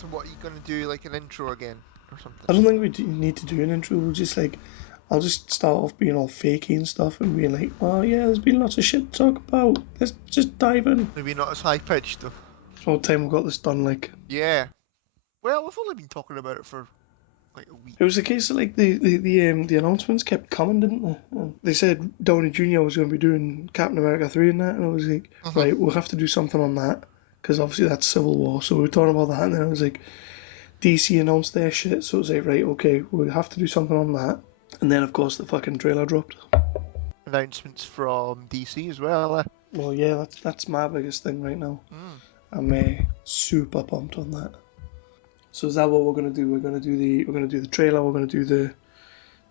So what, are you going to do, like an intro again or I something? don't think need to do an intro. We'll just I'll just start off being all fakey and stuff and being like, oh yeah, there's been lots of shit to talk about. Let's just dive in. Maybe not as high pitched though. It's all time we got this done. Like, Yeah. Well, we've only been talking about it for like a it was week. the case that like the announcements kept coming, didn't they? And they said Downey Jr. was going to be doing Captain America 3 and that, and I was like, Hmm. right, we'll have to do something on that because obviously that's Civil War. So we were talking about that, and then I was like, DC announced their shit, so it was like, right, okay, we'll have to do something on that. And then of course the fucking trailer dropped. Announcements from DC as well. Well, yeah, that's my biggest thing right now. Mm. I'm super pumped on that. So is that what we're gonna do? We're gonna do the trailer. We're gonna do the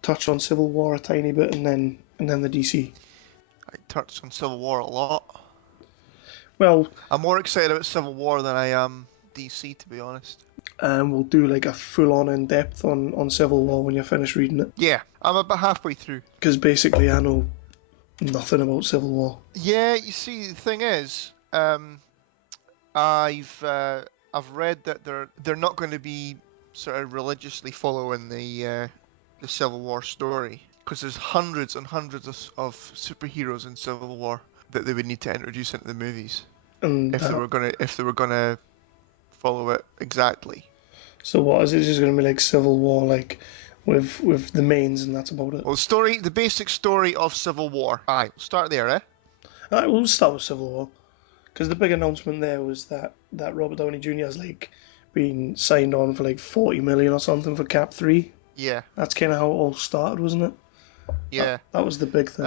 touch on Civil War a tiny bit, and then the DC. I touched on Civil War a lot. Well, I'm more excited about Civil War than I am DC, to be honest. we'll do like a full on in depth on Civil War when you're finished reading it, Yeah, I'm about halfway through. because basically I know nothing about Civil War. Yeah, you see, the thing is, I've I've read that they're not going to be sort of religiously following the Civil War story because there's hundreds and hundreds of superheroes in Civil War that they would need to introduce into the movies And if they were gonna follow it exactly. so what is it? Just gonna be like Civil War, like with the mains, and that's about it. Well, the basic story of Civil War. Aye, we'll start there, eh? Alright, we'll start with Civil War. Because the big announcement there was that Robert Downey Jr. has like been signed on for like 40 million or something for Cap 3. Yeah, That's kind of how it all started, wasn't it? That, yeah. that was the big thing.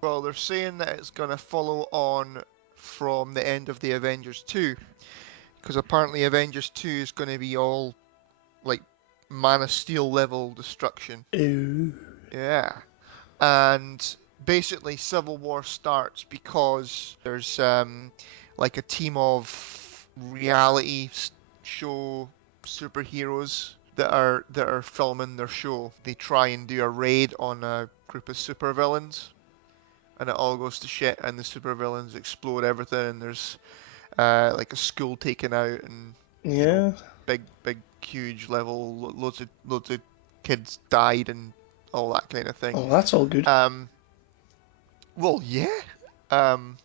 Well, they're saying that it's gonna follow on from the end of the Avengers 2, because apparently Avengers 2 is going to be all like Man of Steel level destruction. Ooh. Yeah. And basically Civil War starts because there's like a team of reality show superheroes that are filming their show. They try and do a raid on a group of supervillains and it all goes to shit and the supervillains explode everything and there's like a school taken out and you know Yeah. big huge level loads of kids died and all that kind of thing. Oh, that's all good. Um, well, yeah. Um,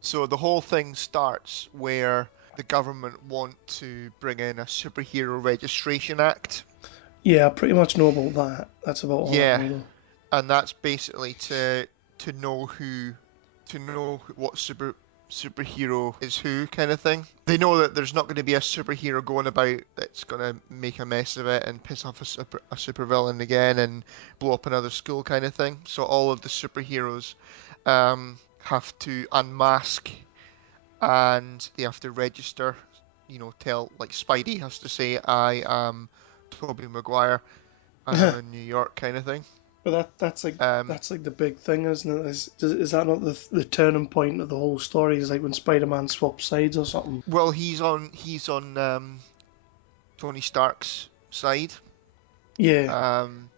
so the whole thing starts where the government want to bring in a superhero registration act. Yeah, I pretty much know about that. That's about all I Yeah, know. and that's basically to know what superhero is who kind of thing. They know that there's not going to be a superhero going about that's going to make a mess of it and piss off a supervillain again and blow up another school kind of thing. So all of the superheroes have to unmask and they have to register. You know, tell like Spidey has to say, "I am Tobey Maguire. I am But in New York," kind of thing. Um, that's like the big thing, isn't it? Is that not the turning point of the whole story? Is like when Spider-Man swaps sides or something? well, he's on Tony Stark's side. Yeah. Um,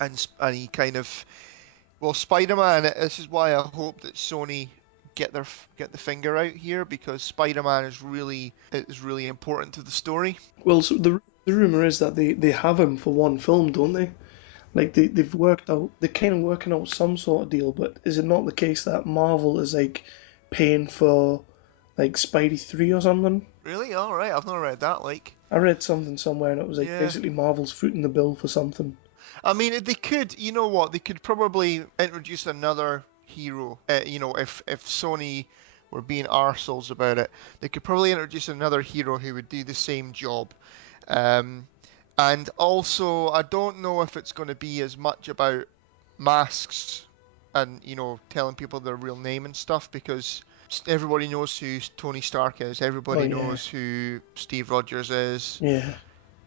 and he kind of well, Spider-Man. This is why I hope that Sony get the finger out here because Spider-Man is really important to the story. Well, so the rumor is that they have him for one film, don't they? Like they've worked out, they're kind of working out some sort of deal, but is it not the case that Marvel is like paying for like Spidey 3 or something? Really? All right, I've not read that. Like, I read something somewhere and it was like yeah. basically Marvel's footing the bill for something. I mean, they could. You know what? They could probably introduce another hero. If Sony were being arseholes about it, they could probably introduce another hero who would do the same job. Um, and also, I don't know if it's going to be as much about masks and telling people their real name and stuff because everybody knows who Tony Stark is. Oh Everybody yeah, knows who Steve Rogers is. yeah.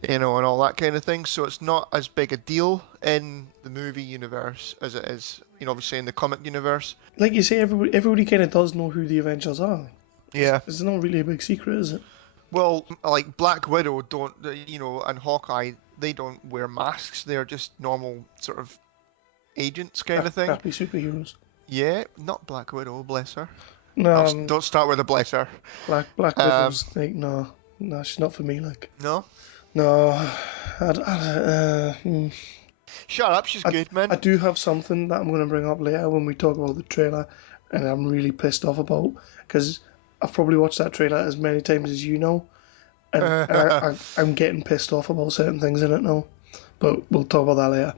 And all that kind of thing. So it's not as big a deal in the movie universe as it is, obviously in the comic universe. Like you say, everybody kind of does know who the Avengers are. Yeah. It's not really a big secret, is it? Well, like Black Widow don't, and Hawkeye, they don't wear masks. They're just normal sort of agents kind of thing. Happy superheroes. Yeah, not Black Widow, bless her. No, Don't start with a bless her. Black Um, Widow's like no. No, she's not for me. Like, No? no, Shut up, she's good, I man. do have something that I'm going to bring up later when we talk about the trailer, and I'm really pissed off about because I've probably watched that trailer as many times as you know, I'm getting pissed off about certain things in it now. But we'll talk about that later.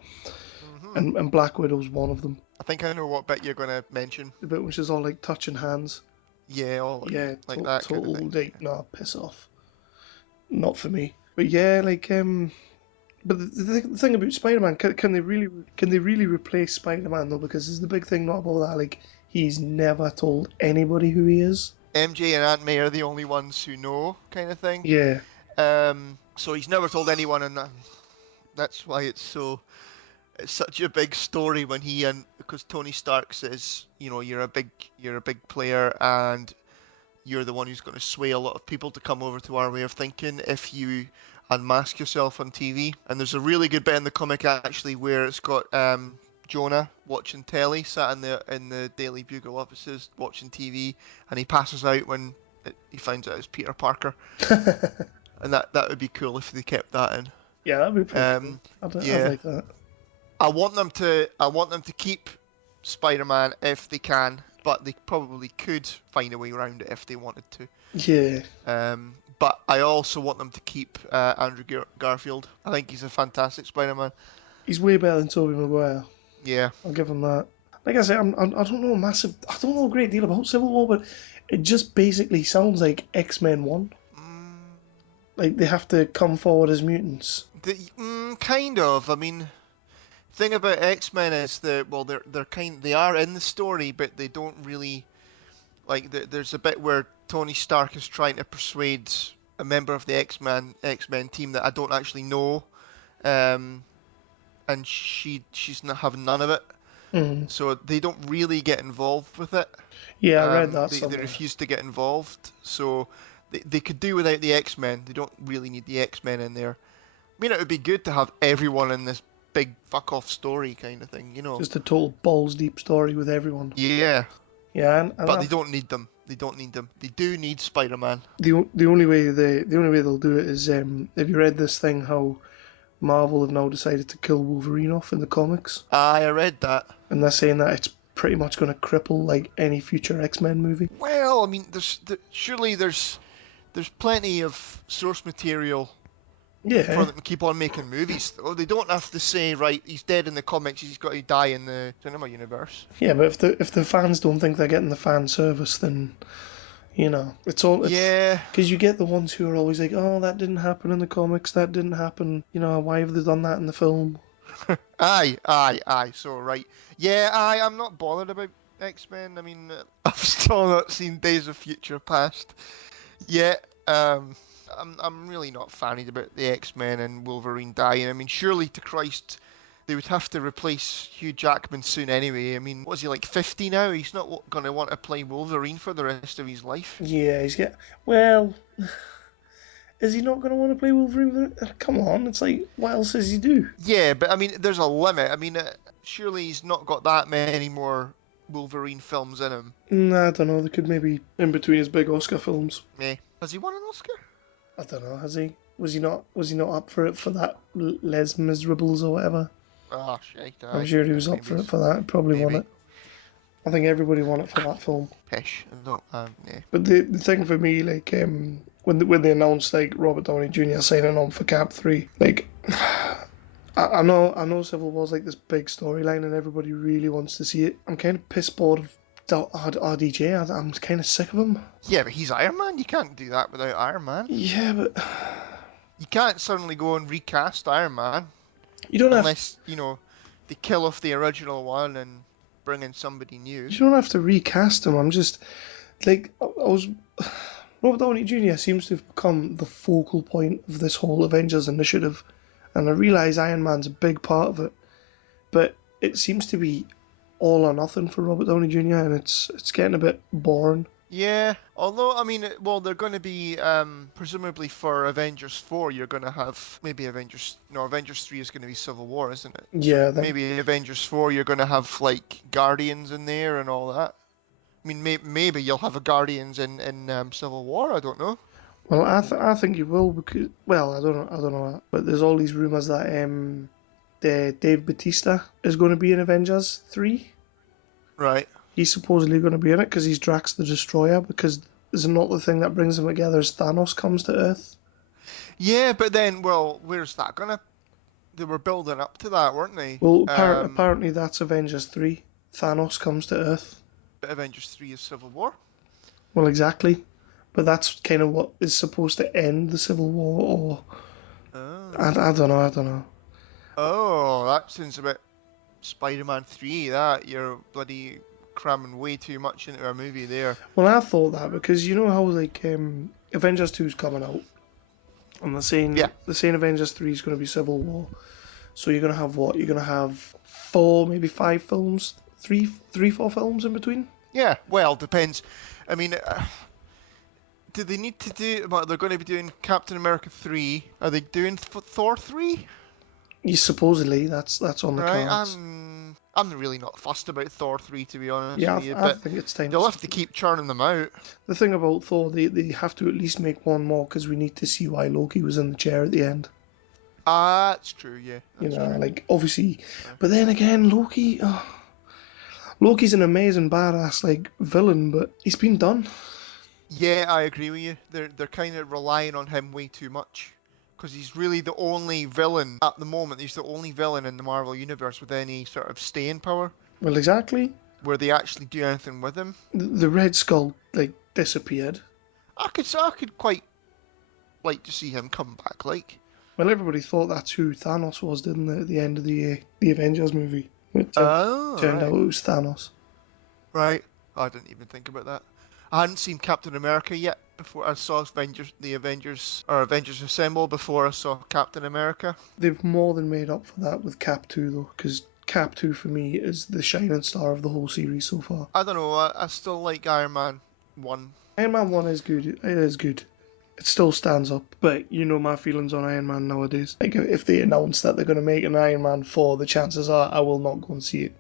hmm And Black Widow's one of them. I think I know what bit you're going to mention. The bit which is all like touching hands. Yeah, all Yeah, like that kind of total thing. like nah, piss off. Not for me. But yeah, like but the thing about Spider-Man, can they really replace Spider-Man though? Because there's the big thing not about that. Like he's never told anybody who he is. MJ and Aunt May are the only ones who know, kind of thing. Yeah, So he's never told anyone, and that's why it's such a big story when he and because Tony Stark says, you're a big player, and you're the one who's going to sway a lot of people to come over to our way of thinking if you unmask yourself on TV. And there's a really good bit in the comic actually where it's got Jonah watching telly, sat in the Daily Bugle offices watching TV, and he passes out when he finds out it's Peter Parker. And that would be cool if they kept that in. yeah, that'd be pretty cool. Um, I'd yeah, like that. I want them to keep Spider-Man if they can, but they probably could find a way around it if they wanted to. Yeah, But I also want them to keep Andrew Garfield. I think he's a fantastic Spider-Man. he's way better than Tobey Maguire. Yeah. I'll give him that. Like I say, I don't know I don't know a great deal about Civil War, but it just basically sounds like X-Men 1. Mm, Like they have to come forward as mutants. kind of. I mean, thing about X-Men is that well, they are in the story, but they don't really like. There's a bit where Tony Stark is trying to persuade a member of the X-Men team that I don't actually know, um, and she's not having none of it. Mm. So they don't really get involved with it. Yeah, I read that They somewhere. refuse to get involved. So they could do without the X-Men. They don't really need the X-Men in there. I mean, it would be good to have everyone in this big fuck off story kind of thing, you know? Just a total balls deep story with everyone. Yeah, Yeah, but they don't need them. They don't need them. They do need Spider-Man. the only way they'll do it is have you read this thing how Marvel have now decided to kill Wolverine off in the comics, Aye, I read that. and they're saying that it's pretty much going to cripple like any future X-Men movie. Well, I mean, surely there's plenty of source material for Yeah, them to keep on making movies, though. They don't have to say, right, he's dead in the comics, he's got to die in the cinema universe. yeah, but if the fans don't think they're getting the fan service, then it's all it's Yeah, because you get the ones who are always like, oh, that didn't happen in the comics, that didn't happen. Why have they done that in the film? aye. So, right. Yeah, I'm not bothered about X-Men. I mean, I've still not seen Days of Future Past yet. I'm really not fanning about the X-Men and Wolverine dying. I mean, surely to Christ, they would have to replace Hugh Jackman soon anyway. I mean, what is he, like 50 now? He's not going to want to play Wolverine for the rest of his life. Yeah, he's get well. Is he not going to want to play Wolverine? Come on, it's like what else does he do? Yeah, but I mean, there's a limit. I mean, surely he's not got that many more Wolverine films in him. Nah, I don't know. They could maybe in between his big Oscar films. Eh. Has he won an Oscar? I don't know. Has he? Was he not? Was he not up for it for that Les Miserables or whatever? Oh, shit, I'm aye. sure he was up Maybe for it it's, for that. Probably won maybe. it. I think everybody won it for that film. Pish. No, yeah. But the thing for me, like, when they announced like Robert Downey Jr. signing on for Cap 3, like, I know Civil War's like this big storyline and everybody really wants to see it. I'm kind of piss bored of RDJ. I'm kind of sick of him. Yeah, but he's Iron Man. You can't do that without Iron Man. Yeah, but You can't suddenly go and recast Iron Man you don't have unless, they kill off the original one and bring in somebody new. you don't have to recast him. I'm just like I was. Robert Downey Jr. seems to have become the focal point of this whole Avengers initiative, and I realise Iron Man's a big part of it, but it seems to be all or nothing for Robert Downey Jr. and it's getting a bit boring. Yeah, although, I mean, well, they're going to be, presumably for Avengers 4, you're going to have, maybe Avengers 3 is going to be Civil War, isn't it? So Yeah, then maybe Avengers 4, you're going to have, like, Guardians in there and all that. I mean, maybe you'll have a Guardians in Civil War, I don't know. Well, I think you will because well, I don't know, but there's all these rumors that Dave Bautista is going to be in Avengers 3. Right. He's supposedly going to be in it because he's Drax the Destroyer. Because is it not the thing that brings them together as Thanos comes to Earth? Yeah, but then, well, where's that gonna? They were building up to that, weren't they? Well, apparently that's Avengers 3. Thanos comes to Earth. But Avengers 3 is Civil War. Well, exactly. But that's kind of what is supposed to end the Civil War, or Oh. I don't know. I don't know. Oh, that sounds a bit Spider-Man 3. That you're bloody cramming way too much into a movie there. Well, I thought that because you know how like Avengers 2 is coming out, and Yeah. they're saying Avengers 3 is going to be Civil War. So you're going to have what? You're going to have four, maybe five films, four films in between. Yeah. Well, depends. I mean, do they need to do? Well, they're going to be doing Captain America 3. Are they doing Thor 3? You supposedly that's on the Right. cards. I'm really not fussed about Thor 3 to be honest Yeah, with you, I but think it's time they'll to. have to keep churning them out. The thing about Thor, they have to at least make one more because we need to see why Loki was in the chair at the end. Ah, that's true. Yeah, You that's know, true. like obviously, Right. but then again, Loki's an amazing badass like villain, but he's been done. Yeah, I agree with you. They're kind of relying on him way too much because he's really the only villain at the moment. He's the only villain in the Marvel universe with any sort of staying power Well, exactly. where they actually do anything with him. The Red Skull like disappeared. I could quite like to see him come back. Like, Well, everybody thought that's who Thanos was, didn't they? At the end of the Avengers movie, it oh turned out right, it was Thanos. right. I didn't even think about that. I hadn't seen Captain America yet before I saw Avengers Assemble before I saw Captain America. They've more than made up for that with Cap 2 though, because Cap 2 for me is the shining star of the whole series so far. I don't know. I still like Iron Man 1. Iron Man 1 is good. It is good. It still stands up, but you know my feelings on Iron Man nowadays. Like if they announce that they're going to make an Iron Man 4, the chances are I will not go and see it.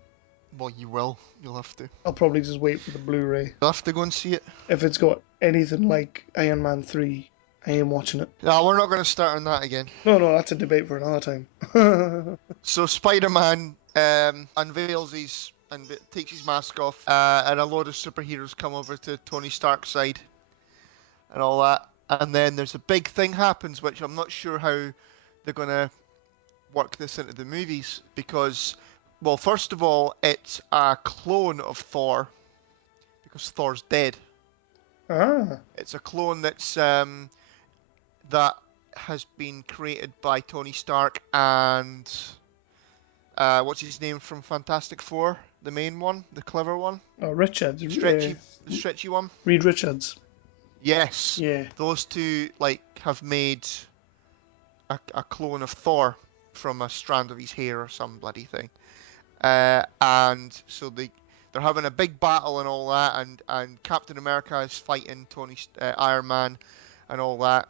Well, you will. You'll have to. I'll probably just wait for the Blu-ray. You'll have to go and see it. If it's got anything like Iron Man 3, I ain't watching it. No, we're not going to start on that again. No, no, that's a debate for another time. So Spider-Man unveils his and takes his mask off, and a load of superheroes come over to Tony Stark's side and all that. And then there's a big thing happens, which I'm not sure how they're going to work this into the movies because, well, first of all, it's a clone of Thor because Thor's dead. Ah, It's a clone that has been created by Tony Stark and what's his name from Fantastic Four, the main one, the clever one, oh, Richards. the stretchy one. Reed Richards. Yes, Yeah. those two like have made a clone of Thor from a strand of his hair or some bloody thing, and so they're having a big battle and all that, and Captain America is fighting Iron Man and all that,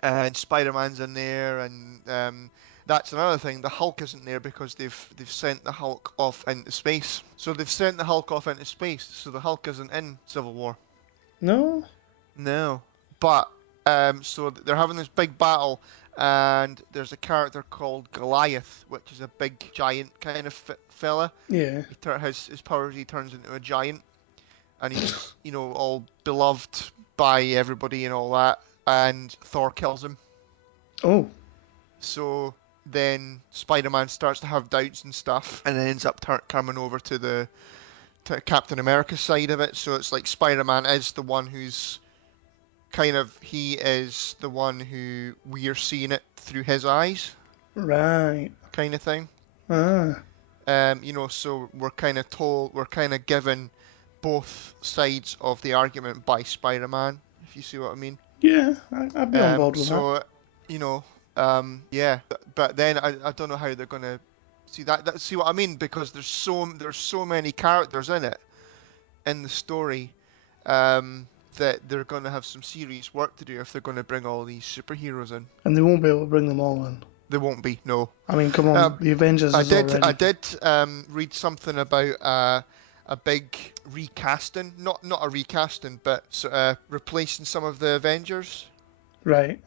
and Spider-Man's in there, and that's another thing. The Hulk isn't there because they've sent the Hulk off into space. So they've sent the Hulk off into space. So the Hulk isn't in Civil War. No? No, but so they're having this big battle, and there's a character called Goliath, which is a big giant kind of fella. Yeah. His powers, he turns into a giant, and he's all beloved by everybody and all that. And Thor kills him. Oh. So then Spider-Man starts to have doubts and stuff, and then ends up coming over to Captain America's side of it. So it's like Spider-Man is the one who's he is the one who we are seeing it through his eyes, Right. kind of thing. Ah. So we're kind of given both sides of the argument by Spider-Man, if you see what I mean. Yeah, I'd be on board with that. So, you know, yeah, but then I don't know how they're gonna see what I mean, because there's so many characters in it, in the story, that they're gonna have some serious work to do if they're gonna bring all these superheroes in. And they won't be able to bring them all in. They won't be, no. I mean, come on, the Avengers I is did already... read something about a big recasting, not a recasting, but sort of replacing some of the Avengers. Right.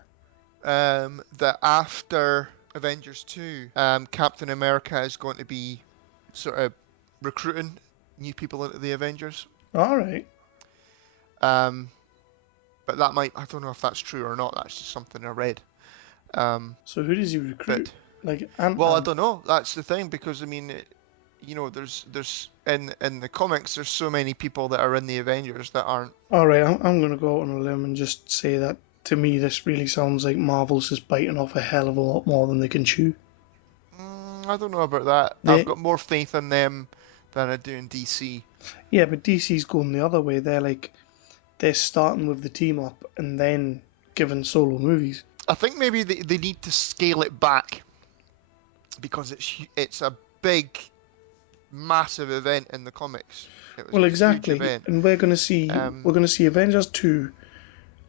That after Avengers 2, Captain America is going to be sort of recruiting new people into the Avengers. All right. Um, but that might, I don't know if that's true or not. That's just something I read. So who does he recruit? But Like well, I Ant-Man. don't know. That's the thing because I mean, there's in the comics there's so many people that are in the Avengers that aren't. All right, I'm going to go out on a limb and just say that to me, this really sounds like Marvel's just biting off a hell of a lot more than they can chew. I don't know about that. I've They, got more faith in them than I do in DC. yeah, but DC's going the other way. They're starting with the team up and then giving solo movies. I think maybe they need to scale it back because it's a big, massive event in the comics. It was Well, a huge exactly, event. and we're Um, going to see Avengers 2,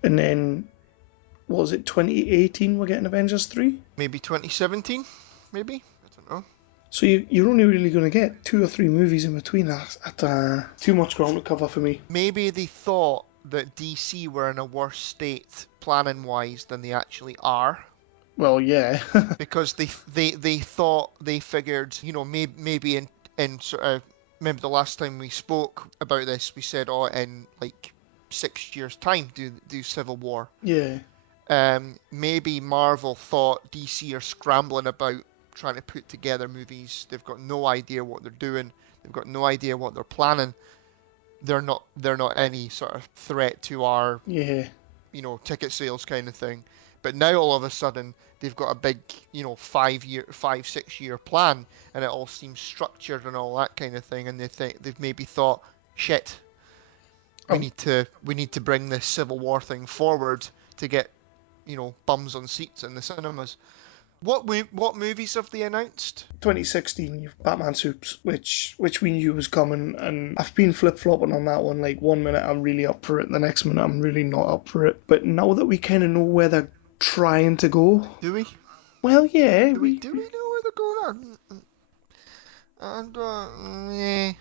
and then what was it, 2018? We're getting Avengers 3. Maybe 2017, maybe I don't know. So you're only really going to get 2 or 3 movies in between that. Too much ground to cover for me. Maybe they thought that DC were in a worse state planning wise than they actually are. Well, yeah. Because they thought they figured, maybe in sort of, remember the last time we spoke about this, we said, oh, in like 6 years' time, do Civil War. Yeah. Maybe Marvel thought DC are scrambling about trying to put together movies. They've got no idea what they're doing. They've got no idea what they're planning. They're not any sort of threat to our Yeah. ticket sales kind of thing. But now all of a sudden they've got a big 5, 6 year plan, and it all seems structured and all that kind of thing. And they've maybe thought, shit, we Um, need to bring this Civil War thing forward to get bums on seats in the cinemas. What movies have they announced? 2016, you've Batman Soups, which we knew was coming, and I've been flip flopping on that one. Like 1 minute I'm really up for it, the next minute I'm really not up for it. But now that we kind of know where they're trying to go, Do we? well, yeah, Do we know where they're going on? And yeah,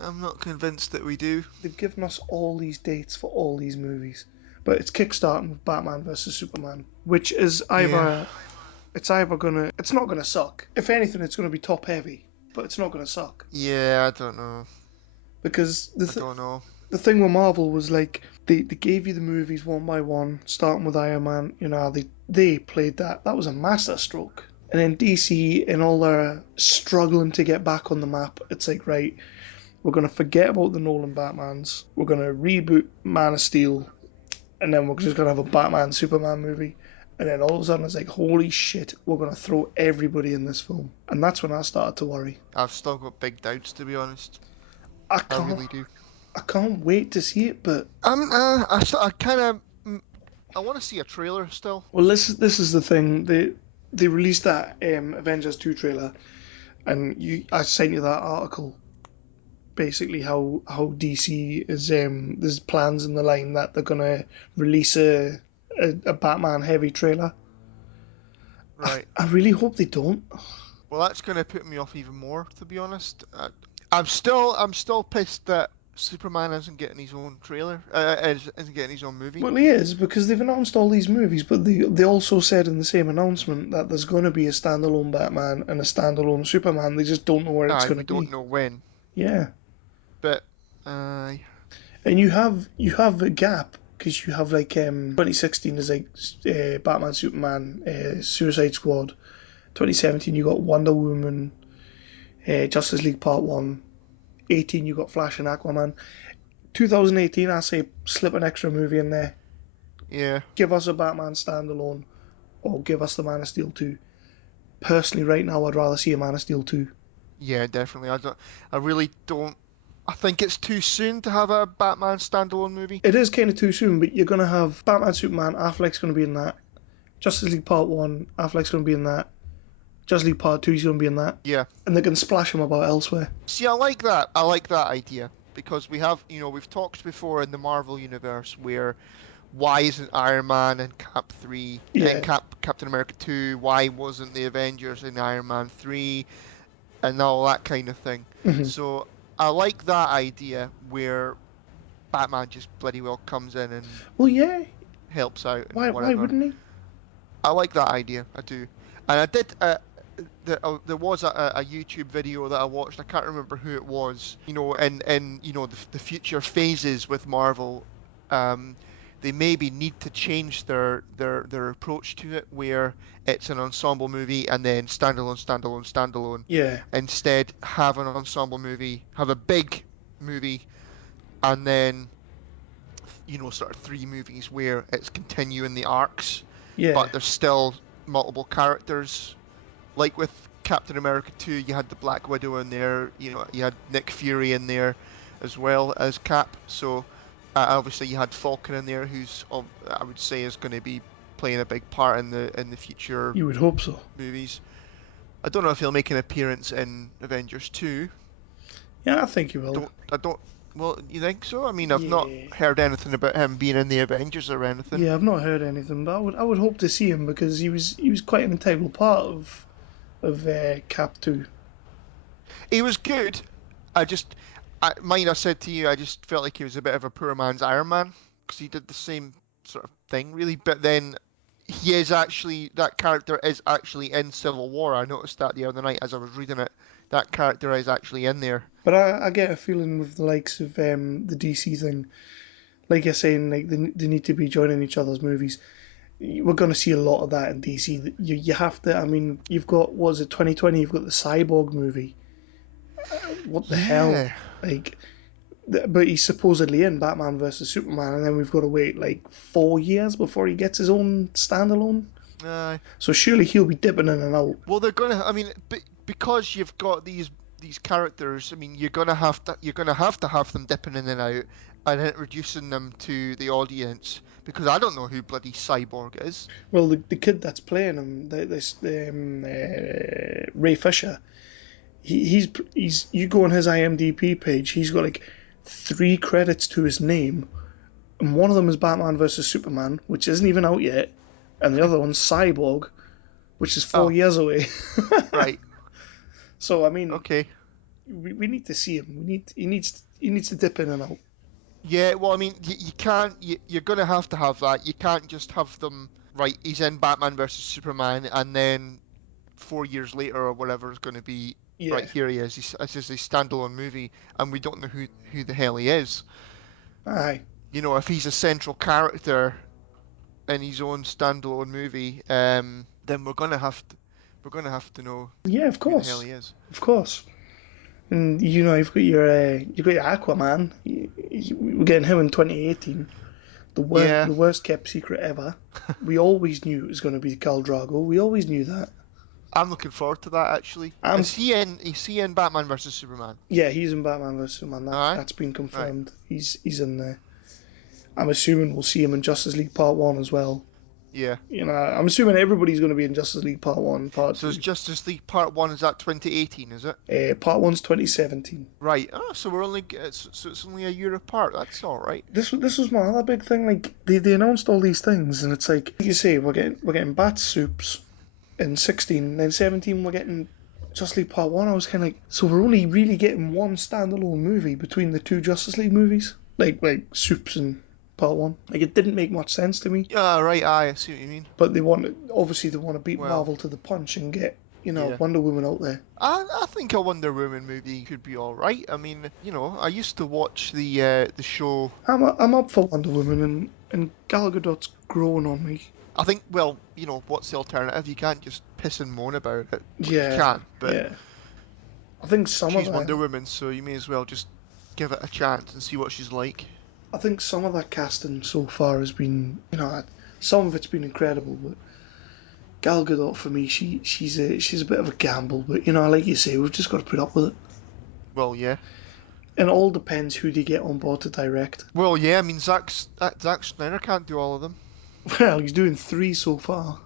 I'm not convinced that we do. they've given us all these dates for all these movies, but it's kickstarting with Batman versus Superman, which is Yeah. it's not gonna suck. If anything, it's gonna be top heavy, but it's not gonna suck Yeah, I don't know. because I don't know. the thing with Marvel was like they gave you the movies one by one, starting with Iron Man. They played that. That was a masterstroke. And then DC, in all their struggling to get back on the map, it's like, right, we're gonna forget about the Nolan Batmans. We're gonna reboot Man of Steel, and then we're just gonna have a Batman Superman movie. And then all of a sudden it's like, holy shit, we're gonna throw everybody in this film. And that's when I started to worry. I've still got big doubts, to be honest. I I can't really do. I can't wait to see it, but I kind of, I want to see a trailer still. well, this is the thing. They released that Avengers 2 trailer, and I sent you that article. Basically, how DC is there's plans in the line that they're gonna release a Batman heavy trailer. Right. I really hope they don't. Well, that's going to put me off even more, to be honest. I'm still pissed that Superman isn't getting his own trailer. Isn't getting his own movie. Well, he is because they've announced all these movies, but they also said in the same announcement that there's going to be a standalone Batman and a standalone Superman. They just don't know where it's Aye, going we to be. don't know when, Yeah, but uh, and you have a gap because you have like 2016 is like Batman, Superman, Suicide Squad. 2017 you got Wonder Woman, Justice League Part 1. 18 you got Flash and Aquaman. 2018 I say slip an extra movie in there. yeah, Give us a Batman standalone or give us the Man of Steel 2. Personally, right now, I'd rather see a Man of Steel 2. yeah, definitely. I really don't. I think it's too soon to have a Batman standalone movie. It is kind of too soon, but you're going to have Batman, Superman, Affleck's going to be in that. Justice League Part 1, Affleck's going to be in that. Justice League Part 2 is going to be in that. Yeah. And they can splash him about elsewhere. See, I like that. I like that idea because we've talked before in the Marvel universe where why isn't Iron Man in Cap 3 Yeah. in Captain America 2? Why wasn't the Avengers in Iron Man 3 and all that kind of thing? Mhm. So I like that idea where Batman just bloody well comes in and Well, yeah. helps out and Why whatever. wouldn't he? I like that idea. I do. And I did. There was a YouTube video that I watched. I can't remember who it was. In the future phases with Marvel, um, they maybe need to change their approach to it, where it's an ensemble movie and then standalone, standalone, standalone. Yeah, Instead, have an ensemble movie, have a big movie, and then sort of three movies where it's continuing the arcs, yeah, but there's still multiple characters. Like with Captain America 2, you had the Black Widow in there, you had Nick Fury in there as well as Cap. So obviously you had Falcon in there, who's I would say is going to be playing a big part in the future you would hope so. movies. I don't know if he'll make an appearance in Avengers 2. Yeah, I think you will. I don't. Well, you think so? I mean, I've not Yeah, heard anything about him being in the Avengers or anything. yeah. I've not heard anything, but I would hope to see him because he was quite an integral part of Cap Two. He was good. I said to you, I just felt like he was a bit of a poor man's Iron Man because he did the same sort of thing, really. But then that character is actually in Civil War. I noticed that the other night as I was reading it. That character is actually in there. But I get a feeling with the likes of the DC thing, like you're saying, like they need to be joining each other's movies. We're going to see a lot of that in DC. You have to. I mean, you've got, was it 2020? You've got the Cyborg movie. What the hell? Yeah. Like, but he's supposedly in Batman versus Superman, and then we've got to wait like 4 years before he gets his own standalone. Uh, So surely he'll be dipping in and out. well, they're gonna. I mean, because you've got these characters. I mean, you're gonna have to have them dipping in and out and introducing them to the audience because I don't know who bloody Cyborg is. Well, the kid that's playing him, Ray Fisher, he's you go on his IMDb page, he's got like 3 credits to his name, and one of them is Batman versus Superman, which isn't even out yet, and the other one's Cyborg, which is four Oh, years away. right. So I mean, Okay. we need to see him. He needs to dip in and out. Yeah, well, I mean, you can't. You're gonna have to have that. You can't just have them. Right, he's in Batman versus Superman, and then 4 years later or whatever is going to be. Right, Yeah, here he is. This is a standalone movie, and we don't know who the hell he is. aye, If he's a central character in his own standalone movie, then we're gonna have to know yeah, of who the hell course, he is. of course. And you've got your Aquaman. We're getting him in 2018. Yeah, The worst kept secret ever. We always knew it was going to be Khal Drago. We always knew that. I'm looking forward to that actually. I'm Is he in Batman versus Superman? Yeah, he's in Batman vs Superman. All That right, that's been right. confirmed. He's in there. I'm assuming we'll see him in Justice League Part One as well. Yeah. I'm assuming everybody's going to be in Justice League Part One, Part So is Two. Justice League Part 1, is that 2018, is it? Part One's 2017. Right. Oh, so it's only a year apart. That's all right. This was my other big thing. Like they announced all these things, and it's like you say, we're getting Bat Soups in 16, and then 17 we're getting Justice League Part 1. I was kind of like, so we're only really getting one standalone movie between the two Justice League movies, like Soups and Part 1. Like it didn't make much sense to me, Yeah, right. I see what you mean. but obviously they want to beat Well, Marvel to the punch and get yeah. Wonder Woman out there. I think a Wonder Woman movie could be all right. I mean, I used to watch the show. I'm up for Wonder Woman, and Gal Gadot's growing on me. I think, well, what's the alternative? You can't just piss and moan about it. Well, you Yeah, can, but yeah. I think some of she's that Wonder Woman, so you may as well just give it a chance and see what she's like. I think some of that casting so far has been, some of it's been incredible, but Gal Gadot for me, she's a bit of a gamble, but like you say, we've just got to put up with it. Well, yeah. And it all depends who they get on board to direct. Well, yeah. I mean, Zack Snyder can't do all of them. Well, he's doing 3 so far.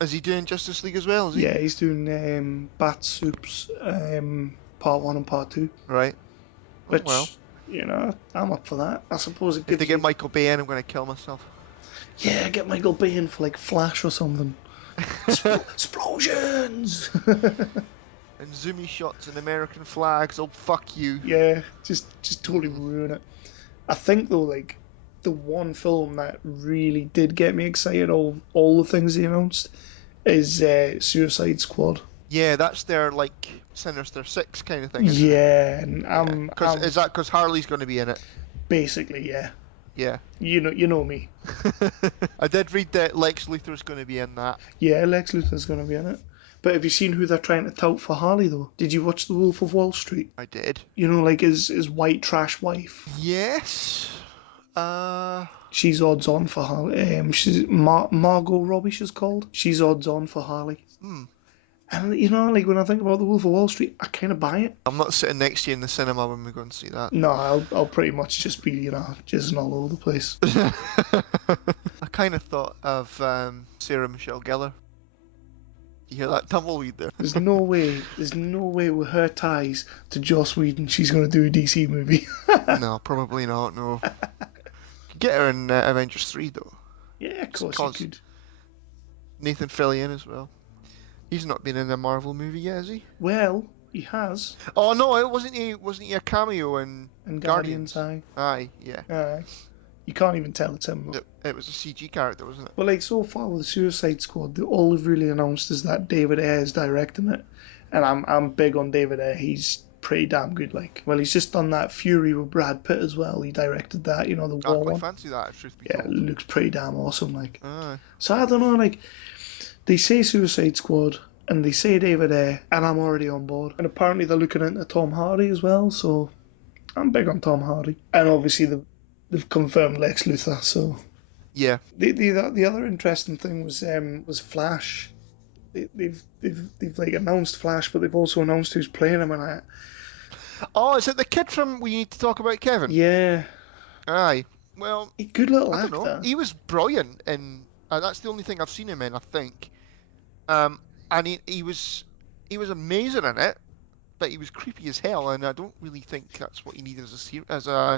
Is he doing Justice League as well? Is he? Yeah, he's doing Bat Soups Part 1 and Part 2, Right. Oh, well. which, I'm up for that. I suppose it If they gives get you... Michael Bay in, I'm going to kill myself. Yeah, get Michael Bay in for like Flash or something. Explosions! and zoomy shots and American flags. Oh, fuck you. Yeah, just totally Mm. ruin it. I think though, like the one film that really did get me excited of all the things they announced is Suicide Squad. Yeah, that's their like Sinister Six kind of thing, isn't it? Yeah, and Yeah. Cause I'm is that because Harley's going to be in it? basically yeah. Yeah. You know me. I did read that Lex Luthor's going to be in that. Yeah, Lex Luthor's gonna be in it. But have you seen who they're trying to tout for Harley though? Did you watch The Wolf of Wall Street? I did. You know, like his white trash wife. Yes. Uh. She's odds on for Harley. She's Margot Robbie. She's called. She's odds on for Harley. Hmm. And you know, like when I think about The Wolf of Wall Street, I kind of buy it. I'm not sitting next to you in the cinema when we go and see that. No, I'll pretty much just be jizzing all over the place. I kind of thought of Sarah Michelle Gellar. You hear that tumbleweed there? There's no way with her ties to Joss Whedon, she's gonna do a DC movie. No, probably not. No. Could get her in Avengers 3 though. Yeah, of course Cause you could. Nathan Fillion as well. He's not been in a Marvel movie yet, has he? Well, he has. Oh no, it wasn't he. Wasn't he a cameo in And Guardians? Guardians, Aye, yeah. you can't even tell it's him. It was a CG character, wasn't it? But like so far with the Suicide Squad, all they've really announced is that David Ayer is directing it, and I'm big on David Ayer. He's pretty damn good. Like, well, he's just done that Fury with Brad Pitt as well. He directed that, you know, the I war quite one. fancy that, if truth be Yeah, it told. looks pretty damn awesome. Like, Aye. so I don't know. Like, they say Suicide Squad and they say David Ayer, and I'm already on board. And apparently they're looking into Tom Hardy as well. So I'm big on Tom Hardy, and obviously they've confirmed Lex Luthor. So. Yeah. The other interesting thing was Flash. They've like announced Flash, but they've also announced who's playing him, and Oh, is it the kid from We Need to Talk About Kevin? yeah, Aye. Well, good little I don't actor. know. He was brilliant, and that's the only thing I've seen him in, I think. And he was amazing in it, but he was creepy as hell, and I don't really think that's what you need as a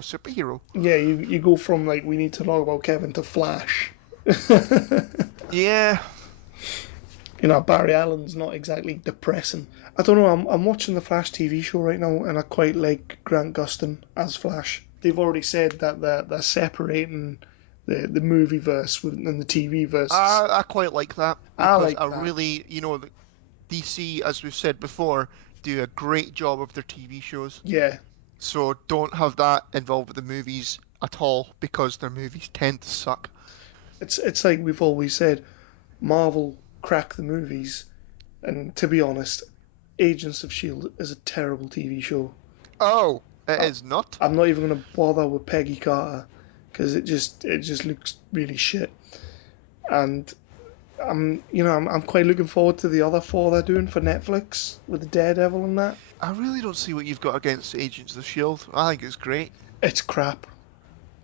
superhero. Yeah, you go from like We Need to Talk About Kevin to Flash. Yeah. You know, Barry Allen's not exactly depressing. I don't know. I'm watching the Flash TV show right now, and I quite like Grant Gustin as Flash. They've already said that they're separating the movie verse and the TV verse. I quite like that, I because like I that. really, DC, as we've said before, do a great job of their TV shows. Yeah, So don't have that involved with the movies at all, because their movies tend to suck. it's like we've always said. Marvel crack the movies, and to be honest, Agents of S.H.I.E.L.D. is a terrible TV show. Oh, it I, is not. I'm not even going to bother with Peggy Carter because it just looks really shit. And I'm quite looking forward to the other four they're doing for Netflix with the Daredevil and that. I really don't see what you've got against Agents of S.H.I.E.L.D. I think it's great. It's crap.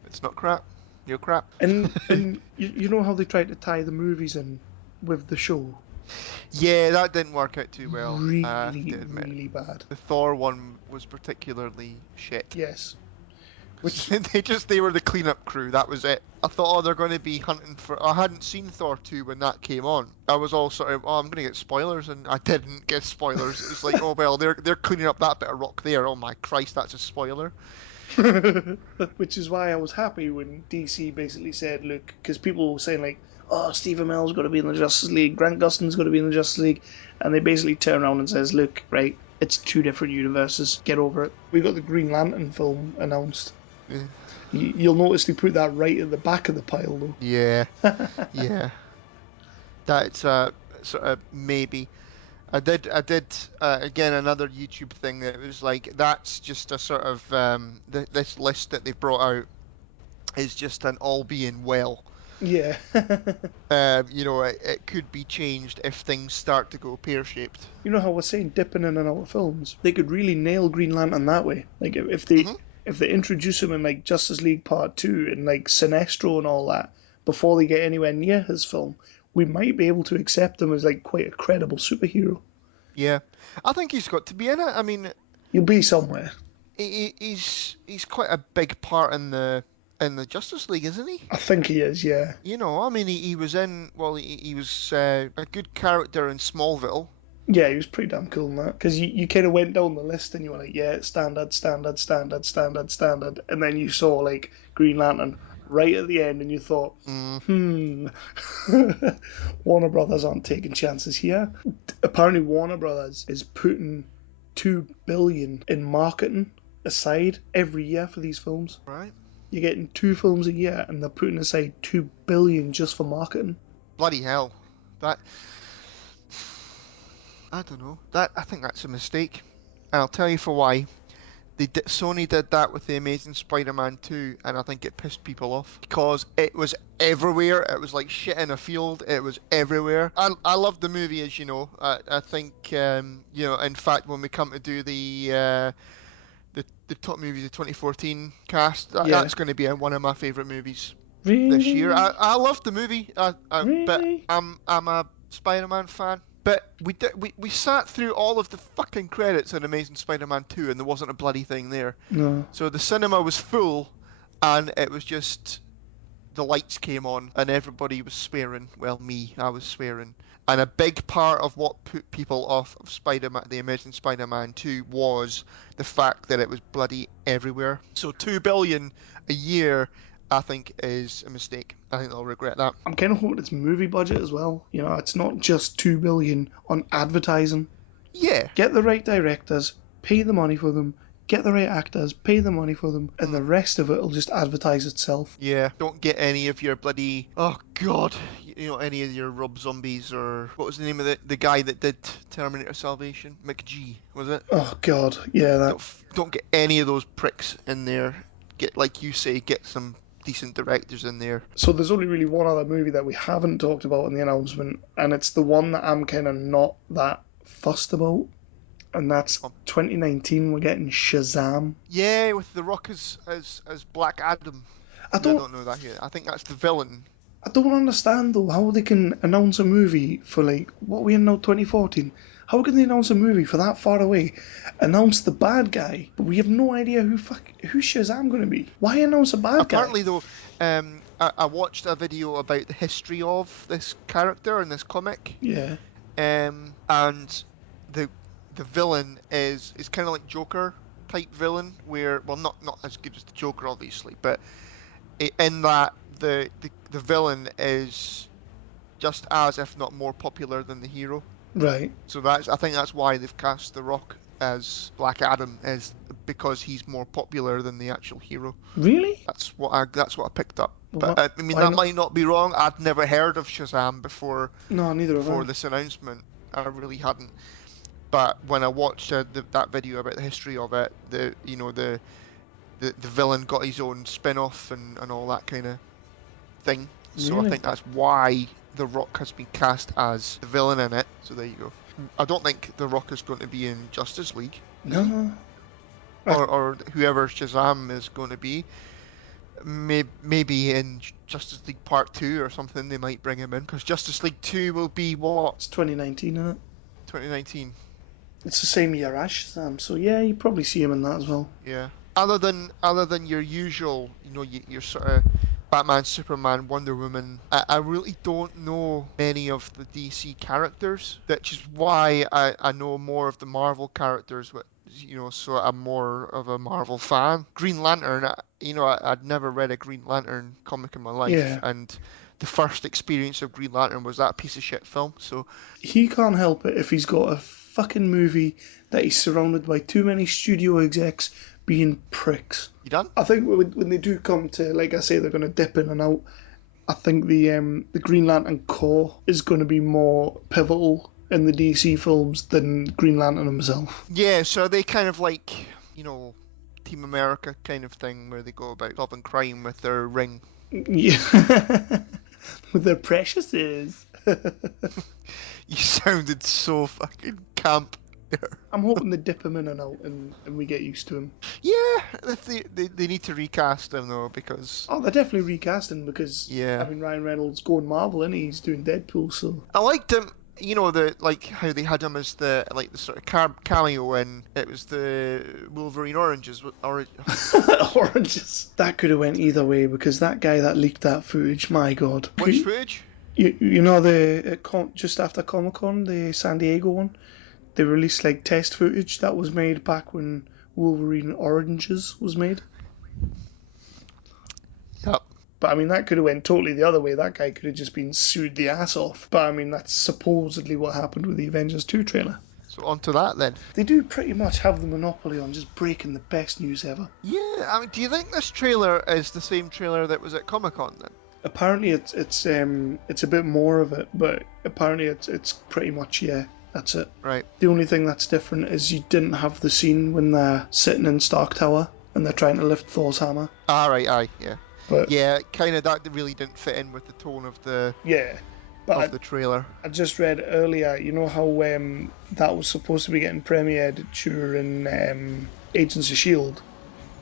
It's not crap. You're crap. And you know how they tried to tie the movies in with the show? Yeah, that didn't work out too well. Really, I have to admit. really bad. The Thor one was particularly shit. Yes. Which They were the cleanup crew. That was it. I thought, oh, they're going to be hunting for. I hadn't seen Thor 2 when that came on. I was all sort of, oh, I'm going to get spoilers, and I didn't get spoilers. It was like, oh well, they're cleaning up that bit of rock there. Oh my Christ, that's a spoiler. which is why I was happy when DC basically said, look, because people were saying like, oh, Stephen Amell's got to be in the Justice League, Grant Gustin's got to be in the Justice League, and they basically turn around and says, look, right, it's two different universes, get over it. We got the Green Lantern film announced. Yeah. You'll notice they put that right at the back of the pile though. Yeah, yeah. That's sort of maybe. I did again another YouTube thing that was like, that's just a sort of this list that they've brought out is just an all being well. Yeah. It could be changed if things start to go pear-shaped. You know how we're saying dipping in and out of films? They could really nail Green Lantern that way. Like if they introduce him in like Justice League Part 2 and like Sinestro and all that before they get anywhere near his film, we might be able to accept him as like quite a credible superhero. Yeah, I think he's got to be in it. I mean, He'll be somewhere. he's quite a big part in the Justice League, isn't he? I think he is, yeah. I mean, he was in. Well, he was a good character in Smallville. Yeah, he was pretty damn cool in that because you kind of went down the list and you were like, yeah, standard, standard, standard, standard, standard, and then you saw like Green Lantern right at the end, and you thought, Mm, hmm, Warner Brothers aren't taking chances here. Apparently, Warner Brothers is putting 2 billion in marketing aside every year for these films. right. You're getting 2 films a year, and they're putting aside 2 billion just for marketing. Bloody hell. That I don't know. That I think that's a mistake. And I'll tell you for why. Sony did that with the Amazing Spider-Man 2, and I think it pissed people off because it was everywhere. It was like shit in a field. It was everywhere. I loved the movie, as you know. I think in fact, when we come to do the top movies of 2014 cast, Yeah. that's going to be one of my favorite movies this year. Really? I loved the movie. But Really? I'm a Spider-Man fan. But we sat through all of the fucking credits in Amazing Spider-Man 2 and there wasn't a bloody thing there. No. So the cinema was full and it was just the lights came on and everybody was swearing. Well, I was swearing. And a big part of what put people off of Spider-Man, the Amazing Spider-Man 2 was the fact that it was bloody everywhere. So 2 billion a year, I think, is a mistake. I think they'll regret that. I'm kind of hoping it's movie budget as well. You know, it's not just 2 billion on advertising. Yeah. Get the right directors, pay the money for them, get the right actors, pay the money for them, and the rest of it will just advertise itself. Yeah, don't get any of your bloody, oh god, any of your Rob Zombies or what was the name of the guy that did Terminator Salvation? McG, was it? Oh God, yeah, that. Don't get any of those pricks in there. Get, like you say, get some decent directors in there. So there's only really one other movie that we haven't talked about in the announcement, and it's the one that I'm kind of not that fussed about, and that's 2019. We're getting Shazam. Yeah, with The Rock as Black Adam. I I don't don't know that yet. I think that's the villain. I don't understand though how they can announce a movie for like what we in now 2014. How can they announce a movie for that far away? Announce the bad guy, but we have no idea who's Shazam going to be. Why announce a bad Apparently, guy? though, I watched a video about the history of this character in this comic, Yeah, and the the villain is kind of like Joker type villain, where well not as good as the Joker obviously, but in that the villain is just as if not more popular than the hero. right. So I think that's why they've cast The Rock as Black Adam, is because he's more popular than the actual hero. Really? That's what I picked up. Well, But I mean why that not? might not be wrong. I'd never heard of Shazam No, neither have before I. this announcement. I really hadn't. But when I watched that video about the history of it, the villain got his own spin-off and all that kind of thing. So I Really? think that's why The Rock has been cast as the villain in it. So there you go. I don't think The Rock is going to be in Justice League, is he? No. Or whoever Shazam is going to be. Maybe in Justice League Part 2 or something they might bring him in. Because Justice League 2 will be what? It's 2019, isn't it? 2019. It's the same year as Shazam, so yeah, you probably see him in that as well. Yeah. Other than your usual, your sort of Batman, Superman, Wonder Woman, I really don't know many of the DC characters, which is why I know more of the Marvel characters, so I'm more of a Marvel fan. Green Lantern, I'd never read a Green Lantern comic in my life, Yeah. and the first experience of Green Lantern was that piece of shit film, so He can't help it if he's got a fucking movie that he's surrounded by too many studio execs being pricks. you done? I think when they do come to, like I say, they're going to dip in and out. I think the Green Lantern Corps is going to be more pivotal in the DC films than Green Lantern himself. Yeah, so are they kind of like, Team America kind of thing where they go about solving crime with their ring. Yeah. With their preciouses. You sounded so fucking camp there. I'm hoping they dip him in and out and we get used to him. Yeah, if they need to recast him though, because Oh, they're definitely recasting because, yeah, I mean, Ryan Reynolds going Marvel and he's doing Deadpool, so. I liked him. The like how they had him as the sort of cameo in it was the Wolverine Oranges or Oranges. That could have went either way because that guy that leaked that footage, my god. which footage? You know just after Comic Con, the San Diego one, they released like test footage that was made back when Wolverine Oranges was made. Yep. But I mean, that could have went totally the other way. That guy could have just been sued the ass off. But I mean, that's supposedly what happened with the Avengers 2 trailer. So on to that then. They do pretty much have the monopoly on just breaking the best news ever. Yeah, I mean, do you think this trailer is the same trailer that was at Comic Con then? Apparently, it's a bit more of it, but apparently it's pretty much, yeah, that's it. Right. The only thing that's different is you didn't have the scene when they're sitting in Stark Tower and they're trying to lift Thor's hammer. Right, aye, yeah. But yeah, kind of that really didn't fit in with the tone of the the trailer. I just read earlier, you know how that was supposed to be getting premiered during Agents of S.H.I.E.L.D.?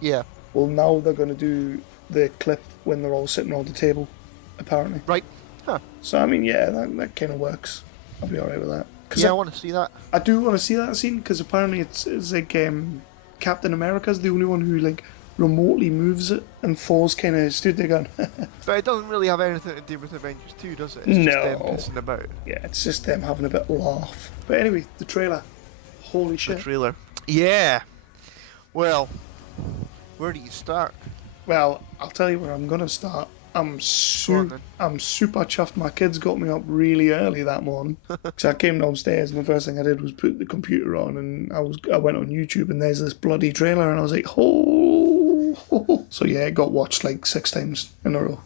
Yeah. Well, now they're going to do the clip when they're all sitting around the table, apparently. Right. Huh. So, I mean, yeah, that kind of works. I'll be alright with that. Yeah, I want to see that. I do want to see that scene, because apparently it's like Captain America's the only one who, like, remotely moves it, and Thor's kind of stood there going, But it doesn't really have anything to do with Avengers 2, does it? It's just them pissing about. Yeah, it's just them having a bit of laugh. But anyway, the trailer. Holy shit. The trailer. Yeah. Well, where do you start? Well, I'll tell you where I'm going to start. I'm super chuffed. My kids got me up really early that morning. Because I came downstairs and the first thing I did was put the computer on and I went on YouTube and there's this bloody trailer and I was like, oh. So yeah, it got watched like 6 times in a row.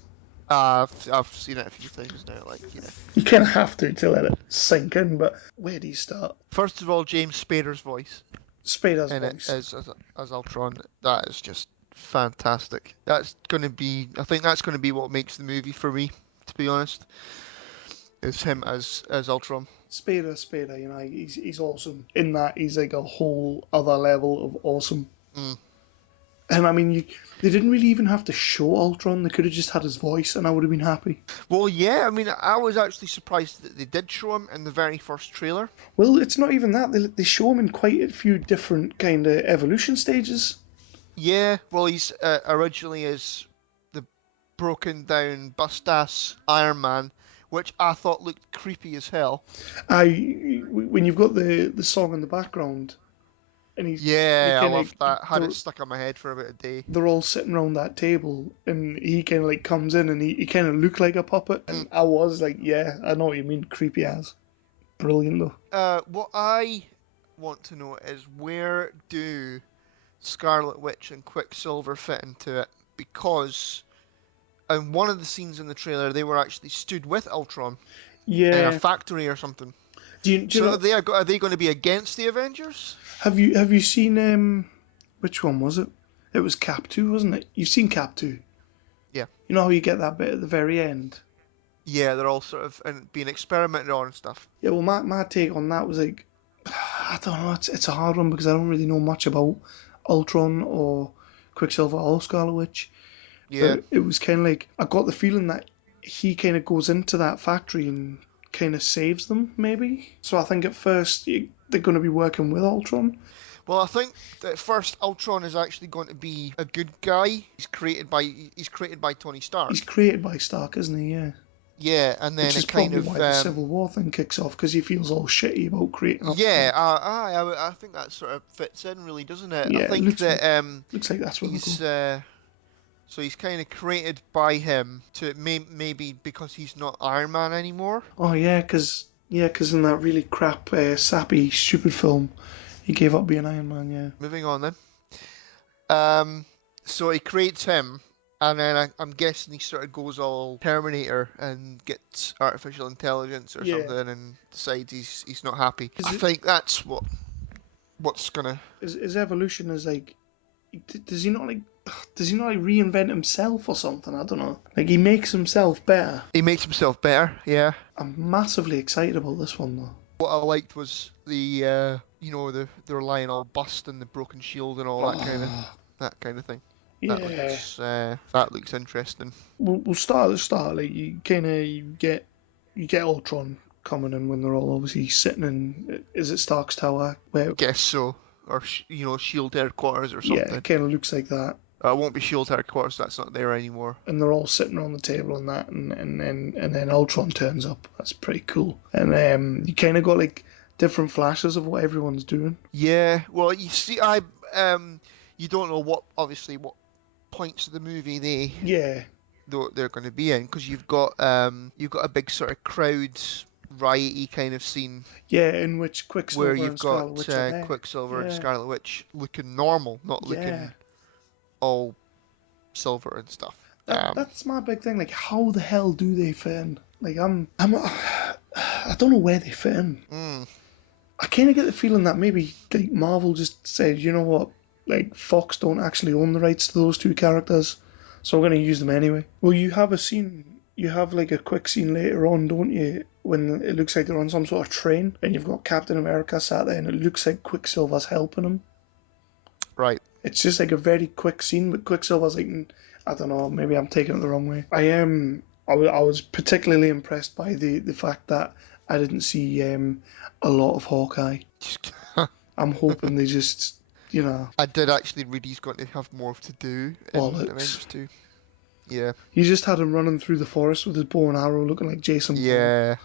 I've seen it a few times now, like, yeah. You kind of have to let it sink in, but where do you start? First of all, James Spader's voice. Spader's and voice. it as Ultron, that is just fantastic. I think that's going to be what makes the movie for me, to be honest. Is him as Ultron. Spader, you know, he's awesome. In that, he's like a whole other level of awesome. Mm. And I mean, they didn't really even have to show Ultron. They could have just had his voice, and I would have been happy. Well, yeah, I mean, I was actually surprised that they did show him in the very first trailer. Well, it's not even that. They show him in quite a few different kind of evolution stages. Yeah, well, he's originally is the broken down bust-ass Iron Man, which I thought looked creepy as hell. When you've got the song in the background, and I love that. Had it stuck on my head for about a day. They're all sitting around that table, and he kind of like comes in, and he kind of looked like a puppet, and I was like, yeah, I know what you mean, creepy as. Brilliant though. What I want to know is where do Scarlet Witch and Quicksilver fit into it? Because in one of the scenes in the trailer, they were actually stood with Ultron in a factory or something. Do you know, are they going to be against the Avengers? Have you seen which one was it? It was Cap 2, wasn't it? You've seen Cap 2? Yeah. You know how you get that bit at the very end? Yeah, they're all sort of being experimented on and stuff. Yeah, well, my take on that was like, I don't know, it's a hard one because I don't really know much about Ultron or Quicksilver or Scarlet Witch. Yeah. But it was kind of like, I got the feeling that he kind of goes into that factory and kind of saves them, maybe. So I think at first they're going to be working with Ultron. Well, I think at first Ultron is actually going to be a good guy. He's created by Tony Stark. He's created by Stark, isn't he? Yeah. Yeah, and then which is kind probably of why the Civil War thing kicks off, because he feels all shitty about creating. Yeah, I think that sort of fits in, really, doesn't it? Yeah, I think looks like that's what he's so he's kind of created by him to maybe because he's not Iron Man anymore. Oh yeah, because in that really crap, sappy, stupid film, he gave up being Iron Man. Yeah. Moving on then. So he creates him. And then I'm guessing he sort of goes all Terminator and gets artificial intelligence or something and decides he's not happy. I think that's what's gonna... His evolution is like... Does he not reinvent himself or something? I don't know. Like, he makes himself better. He makes himself better, yeah. I'm massively excited about this one, though. What I liked was the they're lying all bust and the broken shield and all that kind of thing. Yeah. That looks interesting. We'll start at the start. Like, you get Ultron coming in when they're all obviously sitting in, is it Stark's tower? I guess so, or Shield headquarters or something. Yeah, it kind of looks like that. It won't be Shield headquarters. That's not there anymore. and they're all sitting around the table and that, and then Ultron turns up. That's pretty cool. And you kind of got like different flashes of what everyone's doing. Yeah. Well, you see, you don't know what points of the movie Yeah, they're going to be in, because you've got a big sort of crowd riot kind of scene yeah, in which where Quicksilver and you've Scarlet got Witch are there. Quicksilver and Yeah, Scarlet Witch looking normal, not yeah. looking all silver and stuff. That's my big thing. Like, how the hell do they fit in? Like, I don't know where they fit in. Mm, I kind of get the feeling that maybe like Marvel just said, you know what, like Fox don't actually own the rights to those two characters, so we're going to use them anyway. Well, you have a scene, you have like a quick scene later on, don't you, when it looks like they're on some sort of train, and you've got Captain America sat there, and it looks like Quicksilver's helping him. right. It's just like a very quick scene, but Quicksilver's like, I don't know, maybe I'm taking it the wrong way. I am. I was particularly impressed by the fact that I didn't see a lot of Hawkeye. I'm hoping they just, you know, I did actually read he's going to have more to do in bollocks. Avengers 2. Yeah. You just had him running through the forest with his bow and arrow looking like Jason Bourne. Yeah.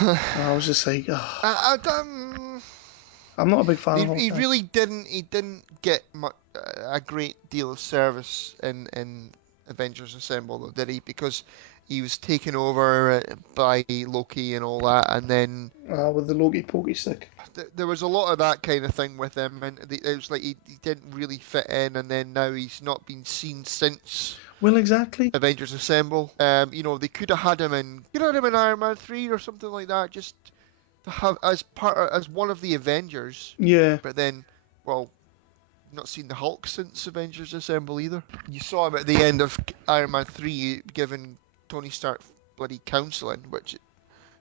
And I was just like, oh, I, I'm not a big fan of he Hawkeye. really didn't. He didn't get a great deal of service in Avengers Assemble, though, did he? Because he was taken over by Loki and all that, and then With the Loki pokey stick. there was a lot of that kind of thing with him, and it was like he didn't really fit in, and then now he's not been seen since Well, exactly. Avengers Assemble. They could have had him in Iron Man 3 or something like that, just to have as one of the Avengers. Yeah. But then, well, not seen the Hulk since Avengers Assemble either. You saw him at the end of Iron Man 3 giving Tony Stark bloody counselling, which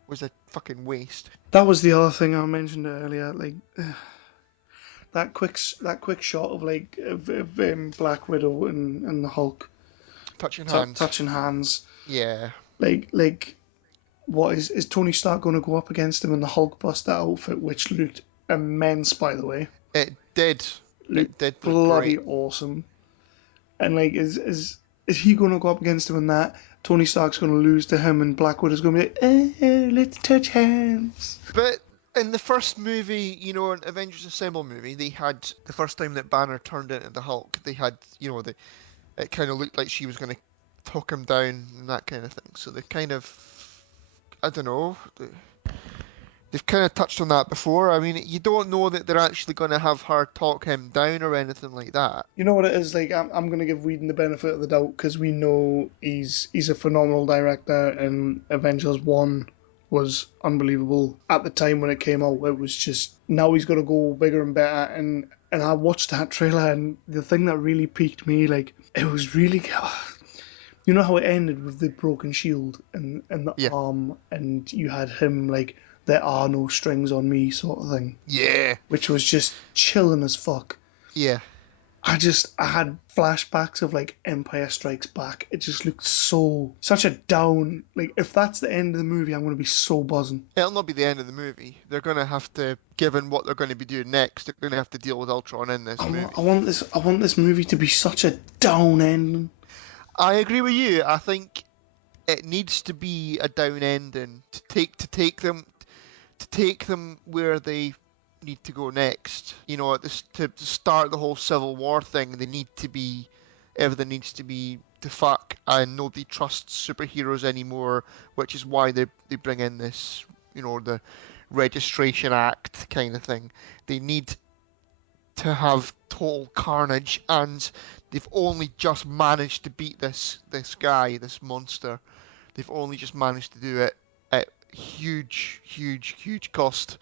was a fucking waste. That was the other thing I mentioned earlier. Like, that quick shot of like Black Widow and the Hulk Touching hands. touching hands. Yeah. Like what is Tony Stark going to go up against him in the Hulkbuster outfit, which looked immense, by the way. It did. Looked It did look bloody great. awesome. And like, is he going to go up against him in that? Tony Stark's going to lose to him, and Black Widow's going to be like, let's touch hands. But in the first movie, in Avengers Assemble movie, they had the first time that Banner turned into the Hulk. They had, it kind of looked like she was going to talk him down and that kind of thing. So they kind of, I don't know, they've kind of touched on that before. I mean, you don't know that they're actually going to have her talk him down or anything like that. You know what it is like. I'm going to give Whedon the benefit of the doubt because we know he's a phenomenal director, and Avengers 1 was unbelievable at the time when it came out. It was just now he's got to go bigger and better. And I watched that trailer, and the thing that really piqued me, like it was really. You know how it ended with the broken shield and the Yeah. arm, and you had him like there are no strings on me sort of thing, Yeah. which was just chilling as fuck. Yeah. I had flashbacks of like Empire Strikes Back. It just looked such a down. Like if that's the end of the movie, I'm gonna be so buzzing. It'll not be the end of the movie. They're going to have to, given what they're going to be doing next, they're going to have to deal with Ultron in this movie. I want this movie to be such a down ending. I agree with you. I think it needs to be a down ending to take them where they need to go next. To start the whole Civil War thing, everything needs to be to fuck, and nobody trusts superheroes anymore, which is why they bring in this, the Registration Act kind of thing. They need to have total carnage, and they've only just managed to beat this guy, this monster. They've only just managed to do it at huge, huge, huge cost,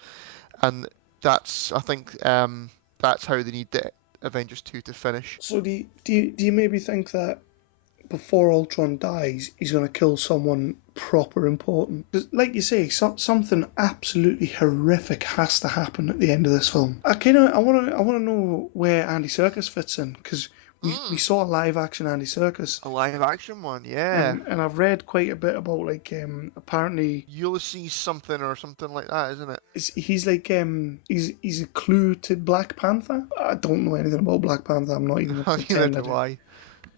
and I think that's how they need the Avengers 2 to finish. So do you maybe think that before Ultron dies, he's gonna kill someone proper important? 'Cause like you say, something absolutely horrific has to happen at the end of this film. I wanna know where Andy Serkis fits in because we saw a live action Andy Serkis, A live action one, yeah. and I've read quite a bit about like apparently Ulysses something or something like that, isn't it? he's like he's a clue to Black Panther. I don't know anything about Black Panther. I'm not even going to Neither pretend I do do. I.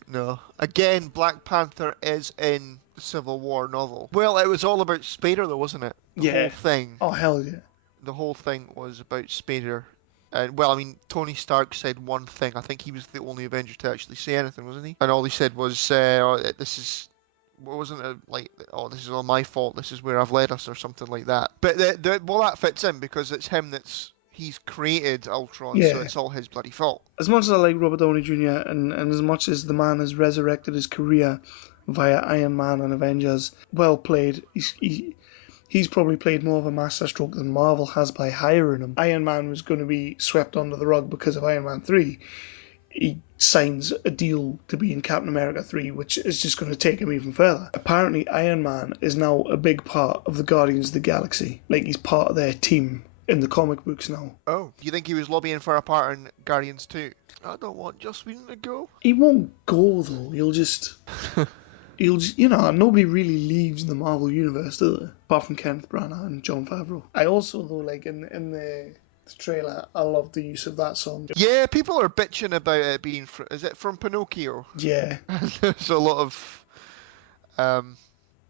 No. Again, Black Panther is in the Civil War novel. Well, it was all about Spader though, wasn't it? The whole Yeah. thing. Oh hell yeah. The whole thing was about Spader. And well, I mean, Tony Stark said one thing. I think he was the only Avenger to actually say anything, wasn't he? And all he said was, "This is." Wasn't it like, oh, this is all my fault. This is where I've led us, or something like that. But well, that fits in because it's him he's created Ultron, so Yeah. it's all his bloody fault. As much as I like Robert Downey Jr. and as much as the man has resurrected his career via Iron Man and Avengers, well played. He's probably played more of a masterstroke than Marvel has by hiring him. Iron Man was going to be swept under the rug because of Iron Man 3. He signs a deal to be in Captain America 3, which is just going to take him even further. Apparently, Iron Man is now a big part of the Guardians of the Galaxy. Like, he's part of their team in the comic books now. Oh, do you think he was lobbying for a part in Guardians 2? I don't want Joss Whedon to go. He won't go, though. He'll just, nobody really leaves the Marvel Universe, do they? Apart from Kenneth Branagh and Jon Favreau. I also, though, like, in the trailer, I love the use of that song. Yeah, people are bitching about it being is it from Pinocchio? Yeah. There's a lot of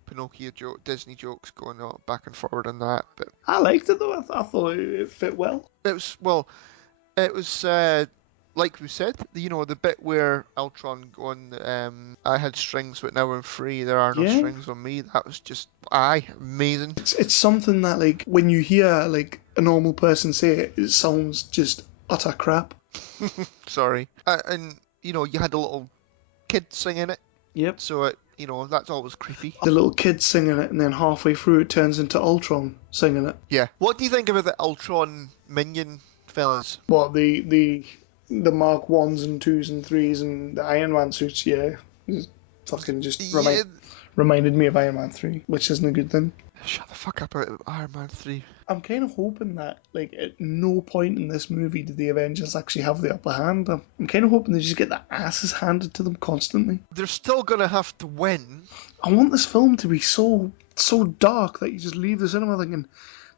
Pinocchio Disney jokes going on back and forward on that, but I liked it, though. I thought it fit well. it was like we said, the bit where Ultron going, I had strings, but now I'm free. There are no Yeah. strings on me. That was just amazing. It's something that, like, when you hear like a normal person say it, it sounds just utter crap. Sorry, and you had a little kid singing it. Yep. So that's always creepy. The little kid singing it, and then halfway through it turns into Ultron singing it. Yeah. What do you think about the Ultron minion fellas? What the Mark 1s and 2s and 3s and the Iron Man suits? Yeah, fucking just reminded me of Iron Man 3, which isn't a good thing. Shut the fuck up about Iron Man 3. I'm kind of hoping that, like, at no point in this movie did the Avengers actually have the upper hand. I'm kind of hoping they just get their asses handed to them constantly. They're still gonna have to win. I want this film to be so dark that you just leave the cinema thinking,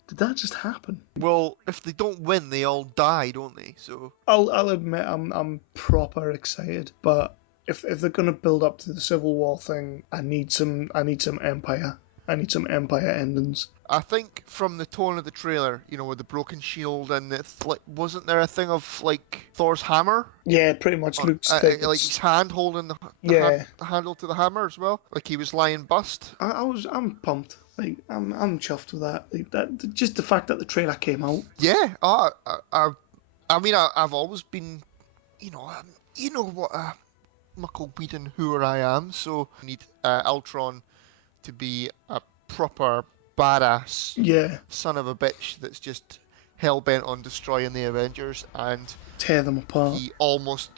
did that just happen? Well, if they don't win, they all die, don't they? So I'll admit I'm proper excited, but if they're gonna build up to the Civil War thing, I need some Empire. I need some Empire endings. I think from the tone of the trailer, with the broken shield and wasn't there a thing of like Thor's hammer? Yeah, pretty much looks like his hand holding the handle to the hammer as well, like he was lying bust. I'm pumped. Like I'm chuffed with that. Like that, just the fact that the trailer came out. Yeah. I've always been, what a muckle Whedon hooer I am. So I need Ultron to be a proper badass son of a bitch that's just hell bent on destroying the Avengers, and tear them apart. He almost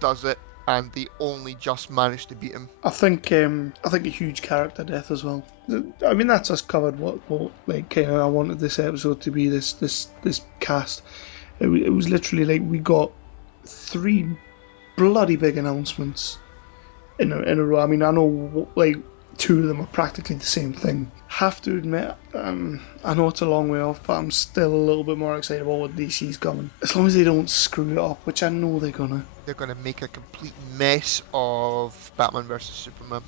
does it, and they only just managed to beat him. I think a huge character death as well. I mean, that's us covered what like kind of I wanted this episode to be. This cast. It was literally like we got 3 bloody big announcements in a row. I mean, I know like 2 of them are practically the same thing. Have to admit, I know it's a long way off, but I'm still a little bit more excited about what DC's coming. As long as they don't screw it up, which I know they're gonna. They're gonna make a complete mess of Batman vs Superman.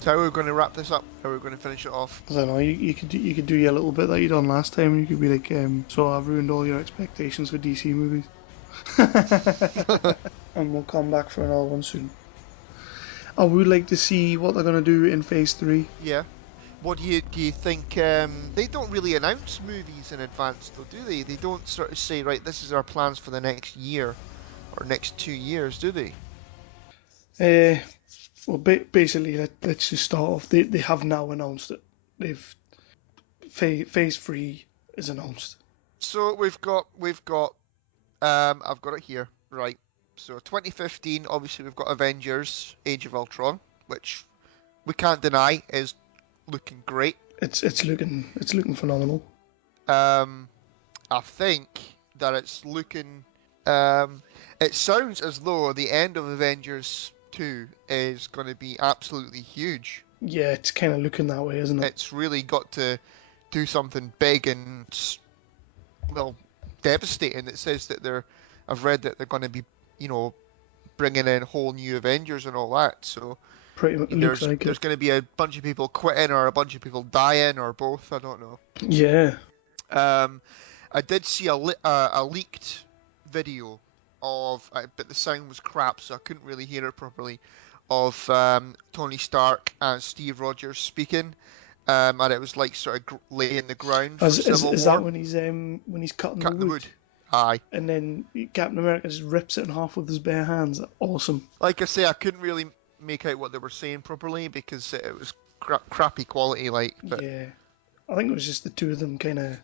So how are we going to wrap this up? How are we going to finish it off? I don't know. You could do your little bit that you done last time. You could be like, so I've ruined all your expectations for DC movies, and we'll come back for another one soon. I would like to see what they're going to do in Phase 3. Yeah. What do you think? They don't really announce movies in advance, though, do they? They don't sort of say, right, this is our plans for the next year or next 2 years, do they? Well, basically, let's just start off. They have now announced it. Phase 3 is announced. So we've got I've got it here, right. So 2015, obviously we've got Avengers: Age of Ultron, which we can't deny is looking great. It's looking phenomenal. I think that it's looking Um, it sounds as though the end of Avengers 2 is going to be absolutely huge. Yeah, it's kind of looking that way, isn't it? It's really got to do something big and, well, devastating. It says that I've read that they're going to be, you know, bringing in whole new Avengers and all that. So Pretty much looks there's like it. there's going to be a bunch of people quitting or a bunch of people dying or both. I don't know. Yeah. Um, I did see a leaked video but the sound was crap, so I couldn't really hear it properly. Of Tony Stark and Steve Rogers speaking, and it was like sort of laying the ground for Civil Is that War, when he's cutting the cutting the wood, wood. Aye, and then Captain America just rips it in half with his bare hands? Awesome. like I say, I couldn't really make out what they were saying properly because it was crappy quality, like. But Yeah. I think it was just the two of them kind of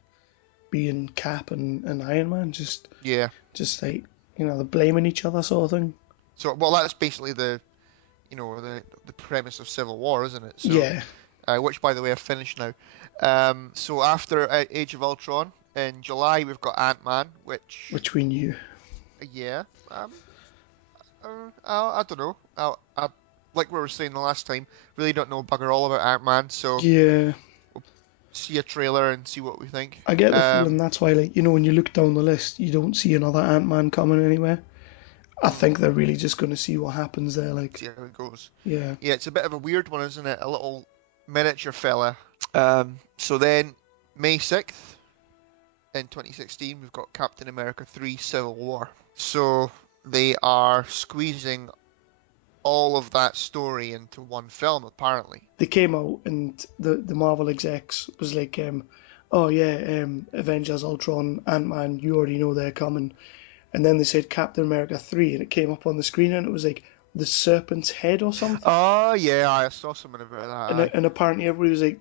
being Cap and Iron Man, yeah, just like they're blaming each other sort of thing. so well, that's basically the premise of Civil War, isn't it? So. Yeah, Which, by the way, I've finished now. So after Age of Ultron in July, we've got Ant-Man, which, which we knew. yeah, I don't know. Like we were saying the last time, really don't know bugger all about Ant-Man, so Yeah, see a trailer and see what we think. I get the feeling that's why, like, when you look down the list, you don't see another Ant-Man coming anywhere. I think they're really just going to see what happens there. Like, See how it goes. yeah, Yeah, it's a bit of a weird one, isn't it? A little miniature fella. So then, May 6th in 2016, we've got Captain America 3 Civil War. So they are squeezing all of that story into one film, apparently. they came out and the Marvel execs was like, oh yeah, Avengers, Ultron, Ant-Man, you already know they're coming. And then they said Captain America 3, and it came up on the screen, and it was like the serpent's head or something. Oh, yeah, I saw something about that. Aye. And apparently everybody was like,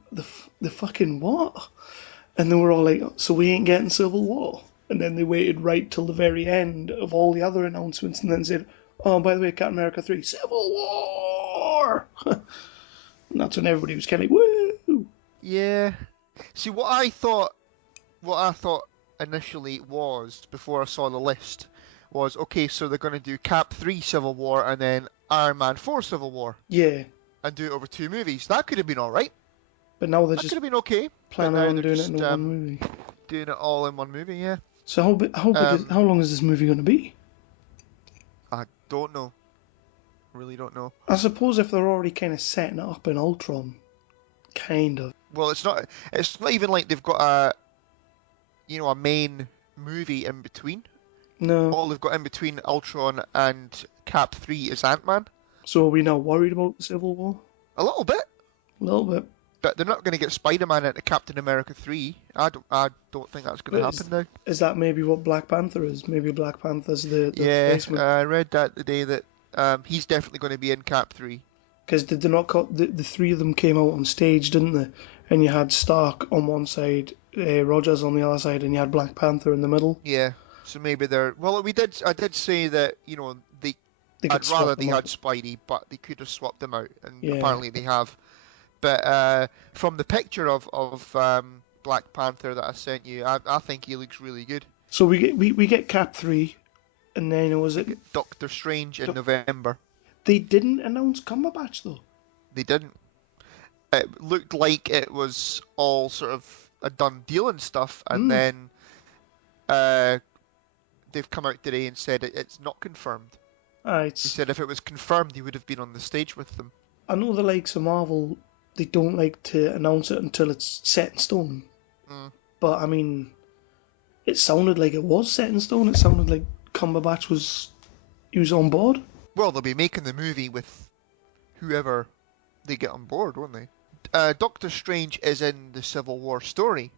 the fucking what? And they were all like, so we ain't getting Civil War. And then they waited right till the very end of all the other announcements and then said, oh, by the way, Captain America 3, Civil War! And that's when everybody was kind of like, woo! Yeah. See, what I thought initially was, before I saw the list, was, okay, so they're going to do Cap 3 Civil War and then Iron Man 4 Civil War Yeah, and do it over 2 movies. That could have been alright. but now they're That could just have been okay. But planning now on they're doing it just in one movie. doing it all in one movie, yeah. So how long is this movie going to be? I don't know. Really don't know. I suppose if they're already kind of setting it up in Ultron, kind of. Well, it's not. It's not even like they've got a main movie in between. No. All they've got in between Ultron and Cap 3 is Ant-Man. So are we now worried about the Civil War? A little bit, A little bit. but they're not going to get Spider-Man into Captain America 3. I don't think that's going to But happen now. is that maybe what Black Panther is? Maybe Black Panther's the Yeah, replacement. I read that today that he's definitely going to be in Cap 3. Because did they not call, the three of them came out on stage, didn't they? And you had Stark on one side, Rogers on the other side, and you had Black Panther in the middle. Yeah, so maybe they're. Well, I did say that They could I'd rather swap they them had out. Spidey, but they could have swapped them out, and Yeah. apparently they have. But from the picture of Black Panther that I sent you, I think he looks really good. So we get Cap 3, and then was We it? get Doctor Strange in Doc- November. They didn't announce Cumberbatch though. They didn't. It looked like it was all sort of a done deal and stuff, and Hmm. then uh, they've come out today and said it's not confirmed. They It's said if it was confirmed, he would have been on the stage with them. I know the likes of Marvel, they don't like to announce it until it's set in stone. Mm. But I mean, it sounded like it was set in stone. It sounded like Cumberbatch was on board. Well, they'll be making the movie with whoever they get on board, won't they? Doctor Strange is in the Civil War story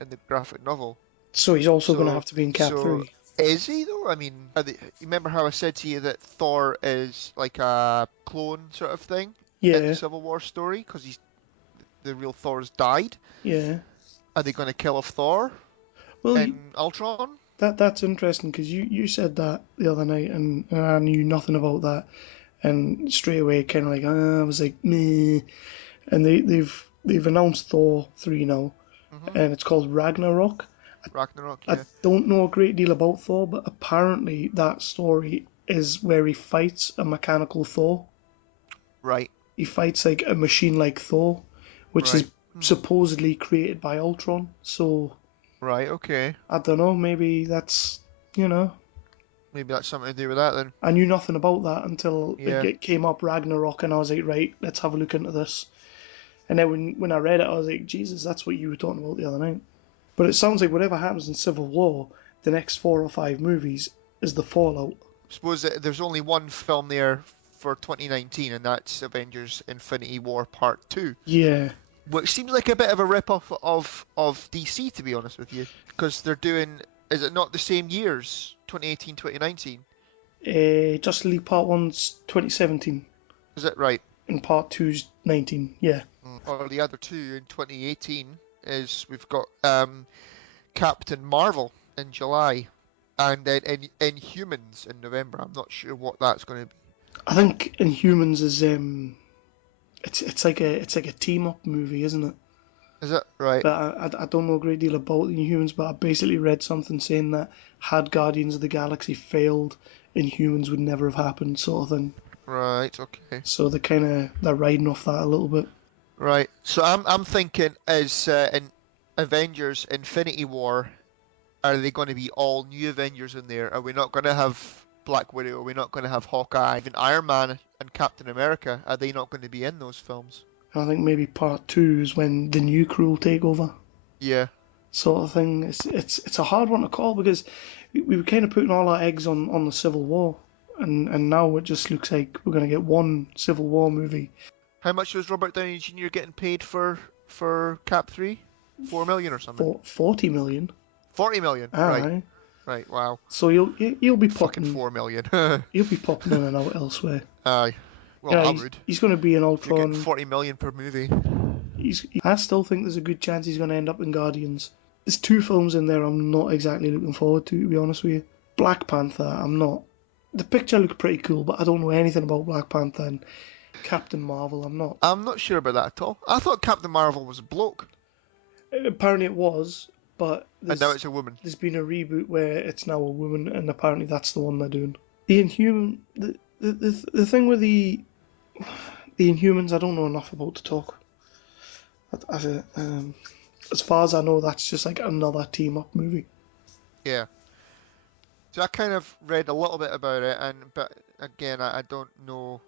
in the graphic novel. So he's also going to So, have to be in Cap so 3. is he though? I mean, you remember how I said to you that Thor is like a clone sort of thing in Yeah, the Civil War story because the real Thor's died? yeah. Are they going to kill off Thor Well, in Ultron? that's interesting because you said that the other night and I knew nothing about that. And straight away, kind of like, I was like, meh. And they've announced Thor 3 now, Hmm. and it's called Ragnarok. Ragnarok, I yeah. don't know a great deal about Thor, but apparently that story is where he fights a mechanical Thor. Right, He fights like a machine like Thor, which right. is Hmm. supposedly created by Ultron. So Right, okay. I don't know, maybe that's, you know, Maybe that's something to do with that then. I knew nothing about that until like Yeah. it came up Ragnarok, and I was like, right, let's have a look into this. And then when I read it, I was like, Jesus, that's what you were talking about the other night. But it sounds like whatever happens in Civil War, the next 4 or 5 movies is the fallout. Suppose that there's only one film there for 2019, and that's Avengers Infinity War Part 2. Yeah, Which seems like a bit of a rip-off of DC, to be honest with you. Because they're doing... Is it not the same years? 2018, 2019? Justice League Part 1's 2017 Is it right? and Part 2's 19. Yeah. Or the other two in 2018 is we've got Captain Marvel in July, and then Inhumans in November. I'm not sure what that's going to be. I think Inhumans is it's like a team up movie, isn't it? Is it right? But I don't know a great deal about the Inhumans, but I basically read something saying that had Guardians of the Galaxy failed, Inhumans would never have happened, sort of thing. Right. Okay. So they're riding off that a little bit. Right. So I'm thinking is in Avengers Infinity War, are they going to be all new Avengers in there? Are we not going to have Black Widow? Are we not going to have Hawkeye? Even Iron Man and Captain America, are they not going to be in those films? I think maybe Part 2 is when the new crew will take over, Yeah. sort of thing. It's a hard one to call because we were kind of putting all our eggs on the Civil War, and now it just looks like we're gonna get one Civil War movie. How much was Robert Downey Jr. getting paid for Cap 3? 4 million or something? For 40 million. 40 million. Right. Aye. Right. Wow. So he'll be Fucking popping 4 million. he'll be popping in and out elsewhere. Aye. Well, Yeah, I he's would. he's going to be in If you're getting Ultron. 40 million per movie. I still think there's a good chance he's going to end up in Guardians. There's 2 films in there I'm not exactly looking forward to be honest with you. Black Panther, I'm not. The picture looked pretty cool, but I don't know anything about Black Panther and Captain Marvel. I'm not. I'm not sure about that at all. I thought Captain Marvel was a bloke, Apparently it was, but and now it's a woman. there's been a reboot where it's now a woman, and apparently that's the one they're doing. The Inhuman, the thing with the Inhumans, I don't know enough about to talk. As, as far as I know, that's just like another team up movie. Yeah. So I kind of read a little bit about it, but again, I don't know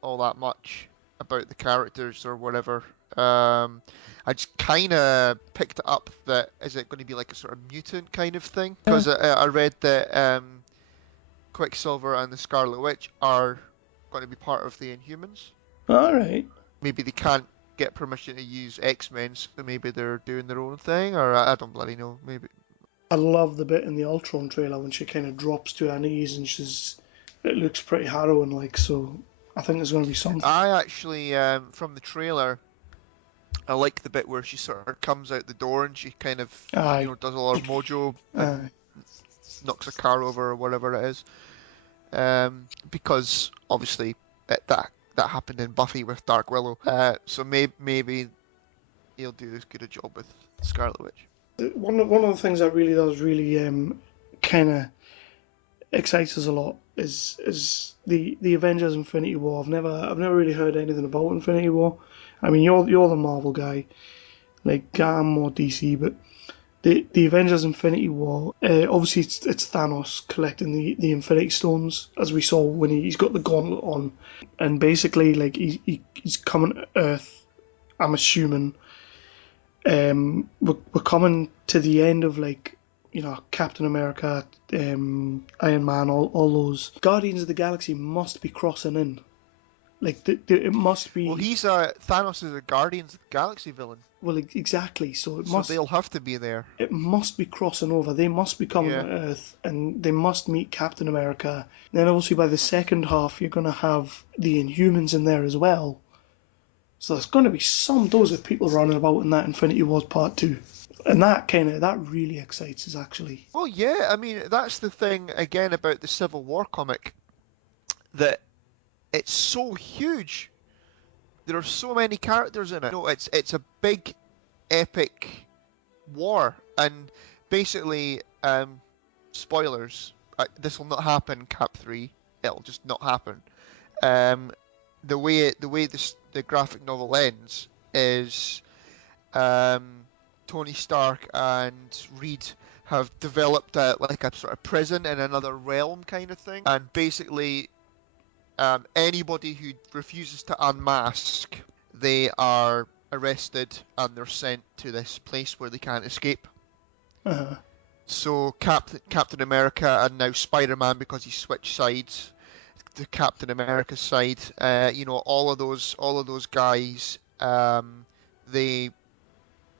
all that much about the characters or whatever. I just kind of picked it up that is it going to be like a sort of mutant kind of thing? Yeah. Because I read that Quicksilver and the Scarlet Witch are going to be part of the Inhumans. All right. Maybe they can't get permission to use X-Men, so maybe they're doing their own thing, or I don't bloody know. Maybe. I love the bit in the Ultron trailer when she kind of drops to her knees and it looks pretty harrowing, like, so I think there's going to be something. I actually, from the trailer, I like the bit where she sort of comes out the door and she kind of, Aye. does a lot of mojo and Aye. knocks a car over or whatever it is. Because obviously that happened in Buffy with Dark Willow. So maybe he'll do as good a job with Scarlet Witch. One of the things that really does really kind of excites us a lot is the Avengers Infinity War. I've never really heard anything about Infinity War. I mean, you're the Marvel guy, like I'm more DC, but the Avengers Infinity War, obviously it's Thanos collecting the Infinity Stones, as we saw when he's got the gauntlet on, and basically like he's coming to Earth. I'm assuming we're coming to the end of like Captain America, Iron Man, all those Guardians of the Galaxy must be crossing in. Like it must be. Well, Thanos is a Guardians of the Galaxy villain, Well, exactly. So so they'll have to be there. it must be crossing over. They must be coming Yeah. to Earth, and they must meet Captain America. Then obviously by the second half, you're gonna have the Inhumans in there as well. So there's going to be some dose of people running about in that Infinity Wars Part 2. And that really excites us actually. Well, yeah, I mean, that's the thing again about the Civil War comic, that it's so huge. There are so many characters in it. No, it's a big, epic war, and basically, spoilers. This will not happen. Cap 3. It'll just not happen. Um, the graphic novel ends is Tony Stark and Reed have developed like a sort of prison in another realm kind of thing, and basically, anybody who refuses to unmask, they are arrested and they're sent to this place where they can't escape. Uh-huh. So Captain America and now Spider-Man, because he switched sides to Captain America's side. All of those guys, they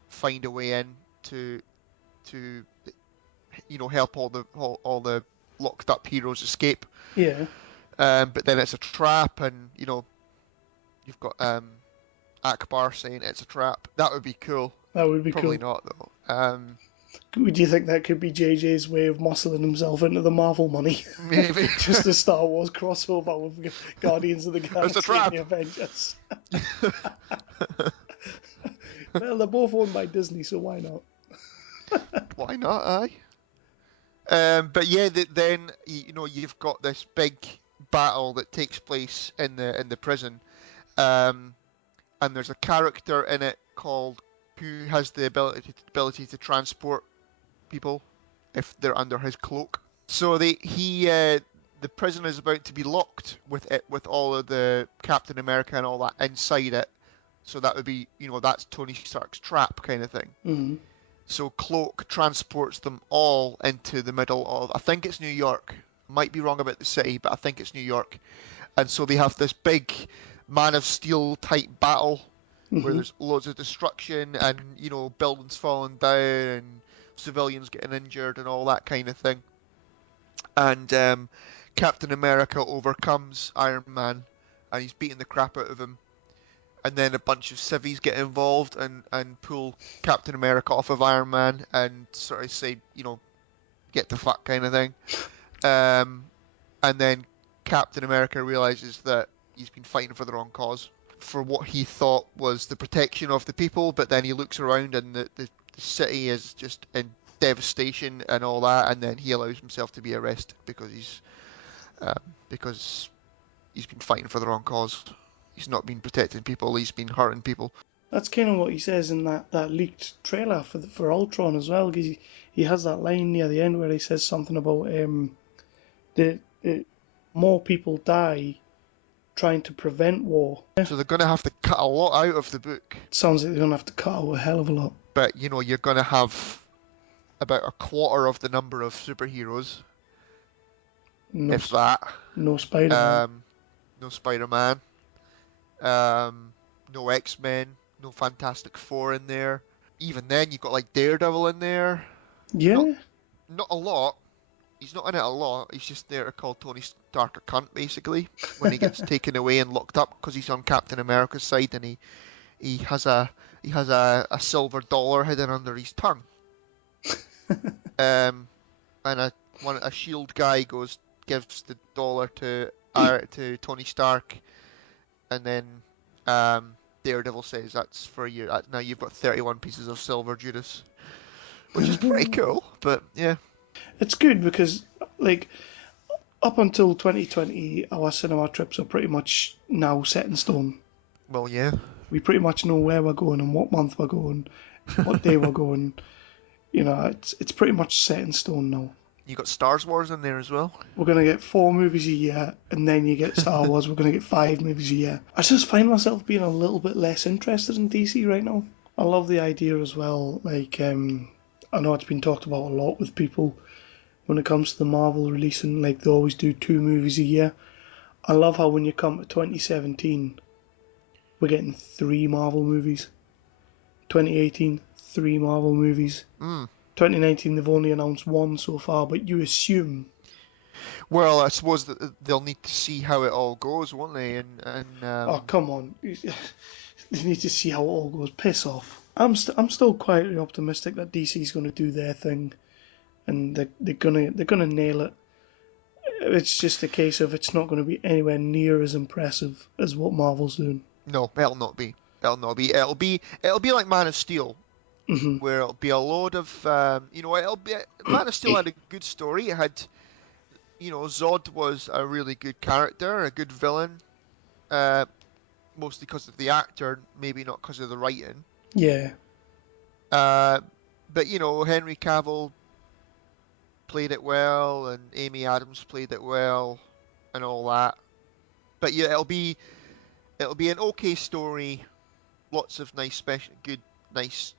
find a way in to help all the locked up heroes escape. Yeah, But then it's a trap, and you've got Akbar saying it's a trap. That would be cool. that would be Probably cool. not though. Would you think that could be JJ's way of muscling himself into the Marvel money? Maybe Just a Star Wars crossover with Guardians of the it's a Galaxy and trap. the Avengers. Well, they're both owned by Disney, so why not? Why not? Aye. But yeah, then you've got this big battle that takes place in the prison, and there's a character in it called who has the ability to transport people if they're under his cloak. So the prison is about to be locked with all of the Captain America and all that inside it. So that would be that's Tony Stark's trap kind of thing. Mm-hmm. So Cloak transports them all into the middle of, I think it's New York. Might be wrong about the city, but I think it's New York. And so they have this big Man of Steel type battle where Mm-hmm. there's loads of destruction and, buildings falling down and civilians getting injured and all that kind of thing. And Captain America overcomes Iron Man and he's beating the crap out of him. And then a bunch of civvies get involved and pull Captain America off of Iron Man and sort of say, get the fuck kind of thing. And then Captain America realizes that he's been fighting for the wrong cause, for what he thought was the protection of the people, but then he looks around and the city is just in devastation and all that, and then he allows himself to be arrested because he's been fighting for the wrong cause. He's not been protecting people, he's been hurting people. That's kind of what he says in that leaked trailer for Ultron as well. Because he has that line near the end where he says something about the more people die trying to prevent war. So they're going to have to cut a lot out of the book. Sounds like they're gonna have to cut out a hell of a lot. But, you're going to have about a quarter of the number of superheroes, No, if that. no Spider-Man. No Spider-Man. No X-Men. No Fantastic Four in there. Even then, you've got like Daredevil in there. Yeah, Not a lot. He's not in it a lot. He's just there to call Tony Stark a cunt, basically, when he gets taken away and locked up because he's on Captain America's side and he has a silver dollar hidden under his tongue. And a shield guy gives the dollar to Tony Stark, and then Daredevil says that's for you. Now you've got 31 pieces of silver, Judas, which is pretty cool. But yeah, it's good because like up until 2020, our cinema trips are pretty much now set in stone. well, yeah. We pretty much know where we're going and what month we're going, what day we're going. It's pretty much set in stone now. You got Star Wars in there as well. We're gonna get 4 movies a year, and then you get Star Wars. We're gonna get 5 movies a year. I just find myself being a little bit less interested in DC right now. I love the idea as well. Like, I know it's been talked about a lot with people when it comes to the Marvel releasing. Like, they always do 2 movies a year. I love how when you come to 2017, we're getting 3 Marvel movies. 2018, 3 Marvel movies. 2019, they've only announced 1 so far, but you assume. Well, I suppose that they'll need to see how it all goes, won't they? And Oh, come on. They need to see how it all goes. Piss off. I'm still quietly optimistic that DC's going to do their thing, and they're gonna nail it. It's just a case of it's not going to be anywhere near as impressive as what Marvel's doing. no, it'll not be. It'll not be. It'll be like Man of Steel. where it'll be a load of, it'll be Man of Steel had a good story. It had, Zod was a really good character, a good villain, uh, mostly because of the actor, maybe not because of the writing. Yeah. Uh, but Henry Cavill played it well, and Amy Adams played it well, and all that. But yeah, it'll be an okay story. Lots of nice nice,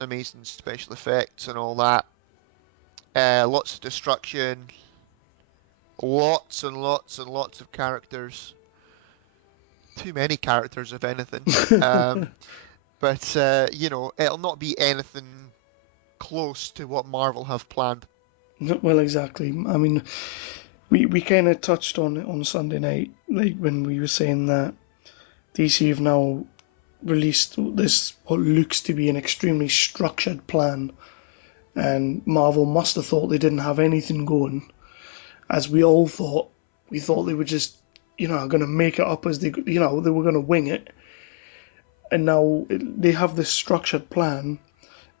amazing special effects and all that. Lots of destruction, lots and lots and lots of characters. Too many characters, if anything. Um, but it'll not be anything close to what Marvel have planned. Well, exactly. I mean, we kind of touched on it on Sunday night, like when we were saying that DC have now released this what looks to be an extremely structured plan, and Marvel must have thought they didn't have anything going, as we all thought. We thought they were just, going to make it up as they were going to wing it, and now they have this structured plan.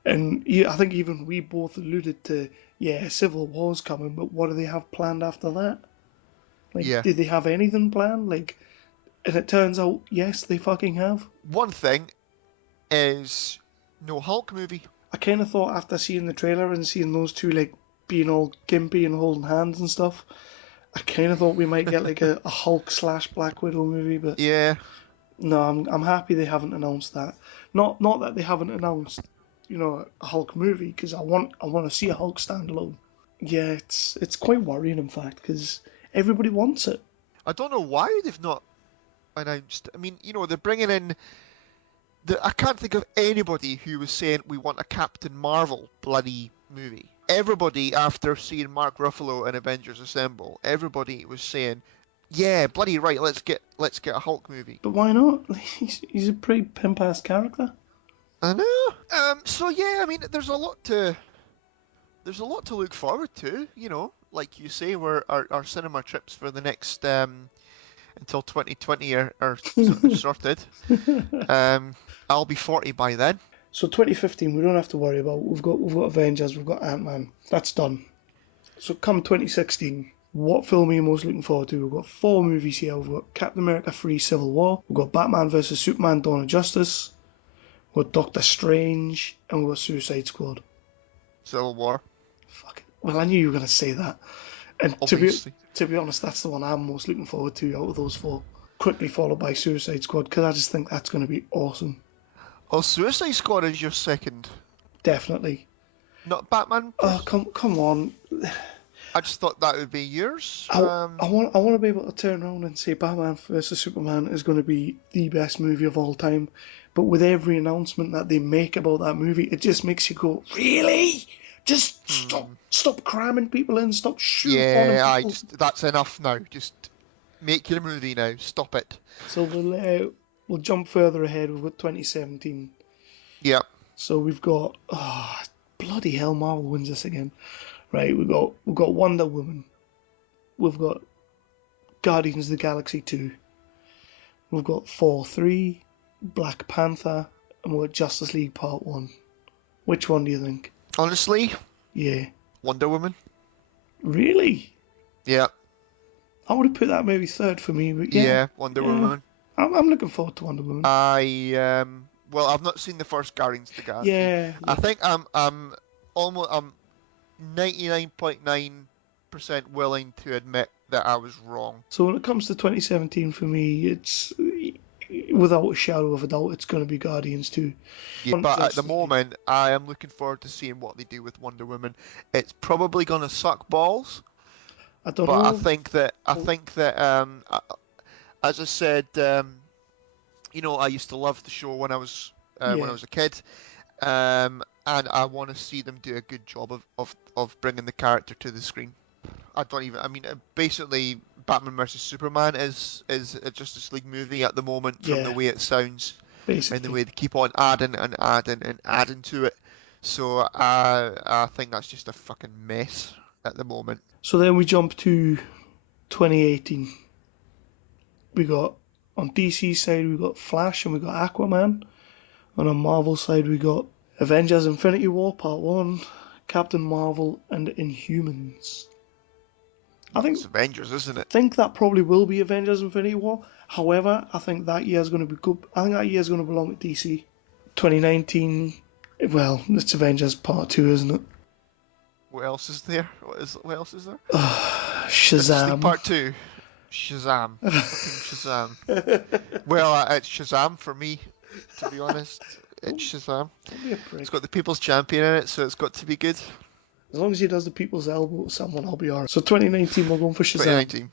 And yeah, I think even we both alluded to, yeah, Civil War's coming, but what do they have planned after that? Like, Yeah. did they have anything planned? Like, and it turns out, yes, they fucking have. One thing is no Hulk movie. I kind of thought after seeing the trailer and seeing those two, like, being all gimpy and holding hands and stuff, I kind of thought we might get, like, a Hulk slash Black Widow movie, but Yeah. no, I'm happy they haven't announced that. Not that they haven't announced, a Hulk movie, because I want to see a Hulk standalone. Yeah, it's quite worrying, in fact, because everybody wants it. I don't know why they've not announced. I mean, they're bringing in. I can't think of anybody who was saying we want a Captain Marvel bloody movie. Everybody, after seeing Mark Ruffalo in Avengers Assemble, everybody was saying, "Yeah, bloody right, let's get a Hulk movie." But why not? He's a pretty pimp ass character. I know. So yeah, I mean, there's a lot to look forward to. Like you say, our cinema trips for the next until 2020 are sort of sorted. I'll be 40 by then. So 2015, we don't have to worry about. We've got Avengers, we've got Ant-Man. That's done. So come 2016, what film are you most looking forward to? We've got four movies here. We've got Captain America 3 Civil War, we've got Batman vs Superman Dawn of Justice, we've got Doctor Strange, and we've got Suicide Squad. Civil War, Fuck it. Well, I knew you were going to say that. And to be obviously. to be honest, that's the one I'm most looking forward to out of those four. Quickly followed by Suicide Squad, because I just think that's going to be awesome. Oh, Suicide Squad is your second, Definitely. not Batman Oh, first. come on. I just thought that would be yours. I want to be able to turn around and say Batman vs Superman is going to be the best movie of all time, but with every announcement that they make about that movie, it just makes you go, really? Just stop cramming people in, stop shoehorning Yeah, I people. just that's enough now. Just make your movie now. Stop it. So we'll jump further ahead. We've got 2017. Yeah. So we've got bloody hell, Marvel wins this again. Right, we've got Wonder Woman. We've got Guardians of the Galaxy 2. We've got Thor 3, Black Panther, and we've got Justice League Part 1. Which one do you think? Honestly, Yeah. Wonder Woman. Really? Yeah. I would have put that maybe third for me, but yeah. Yeah, Wonder Yeah. Woman. I'm looking forward to Wonder Woman. Well, I've not seen the first Guardians of the Galaxy. Yeah. I think I'm 99.9% willing to admit that I was wrong. So when it comes to 2017 for me, it's without a shadow of a doubt, it's going to be Guardians 2. Yeah, but at the Justice League. moment, I am looking forward to seeing what they do with Wonder Woman. It's probably gonna suck balls, I don't but I know. think that as I said, I used to love the show when I Yeah. was a kid, and I want to see them do a good job of bringing the character to the screen. I mean, basically, Batman vs Superman is a Justice League movie at the moment from the Yeah. way it sounds and the Basically. way they keep on adding and adding and adding to it. So I think that's just a fucking mess at the moment. So then we jump to 2018. We got on DC side we got Flash and we got Aquaman, and on Marvel side we got Avengers Infinity War Part 1, Captain Marvel, and Inhumans. I Well, it's think Avengers, isn't it? think that probably will be Avengers Infinity War. However, I think that year is going to be good. I think that year is going to belong to DC. 2019, well, it's Avengers Part 2, isn't it? What else is there? What else is there? Justice League Shazam. Part 2. Shazam. Fucking Shazam. Well, it's Shazam for me, to be honest. It's don't, Shazam. don't be a It's got prick. the People's Champion in it, so it's got to be good. As long as he does the people's elbow to someone, I'll be alright. So 2019, we're going for Shazam. 2019.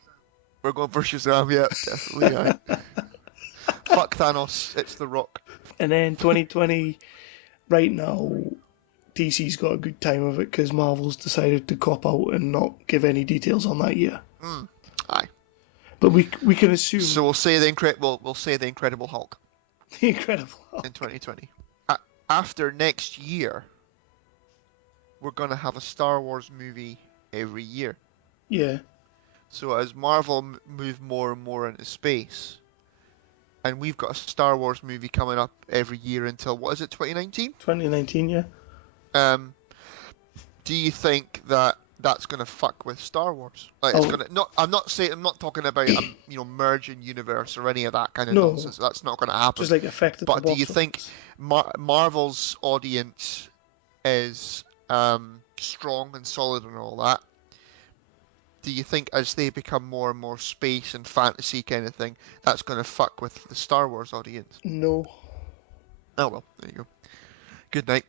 We're going for Shazam, yeah, definitely. Aye. Fuck Thanos, it's The Rock. And then 2020, right now, DC's got a good time of it because Marvel's decided to cop out and not give any details on that year. Aye. But we can assume So we'll say the Incredible Hulk the Incredible in Hulk. 2020. After next year, we're gonna have a Star Wars movie every year. Yeah, So as Marvel move more and more into space, and we've got a Star Wars movie coming up every year until what is it, 2019? 2019, yeah. Um, do you think that that's gonna fuck with Star Wars? Like it's Oh, gonna not. I'm not talking about merging universe or any of that kind of no, nonsense. That's not gonna just happen. like affected the But do you box think office. Marvel's audience is strong and solid and all that? Do you think as they become more and more space and fantasy kind of thing, that's going to fuck with the Star Wars audience? No. Oh well, there you go. Good night.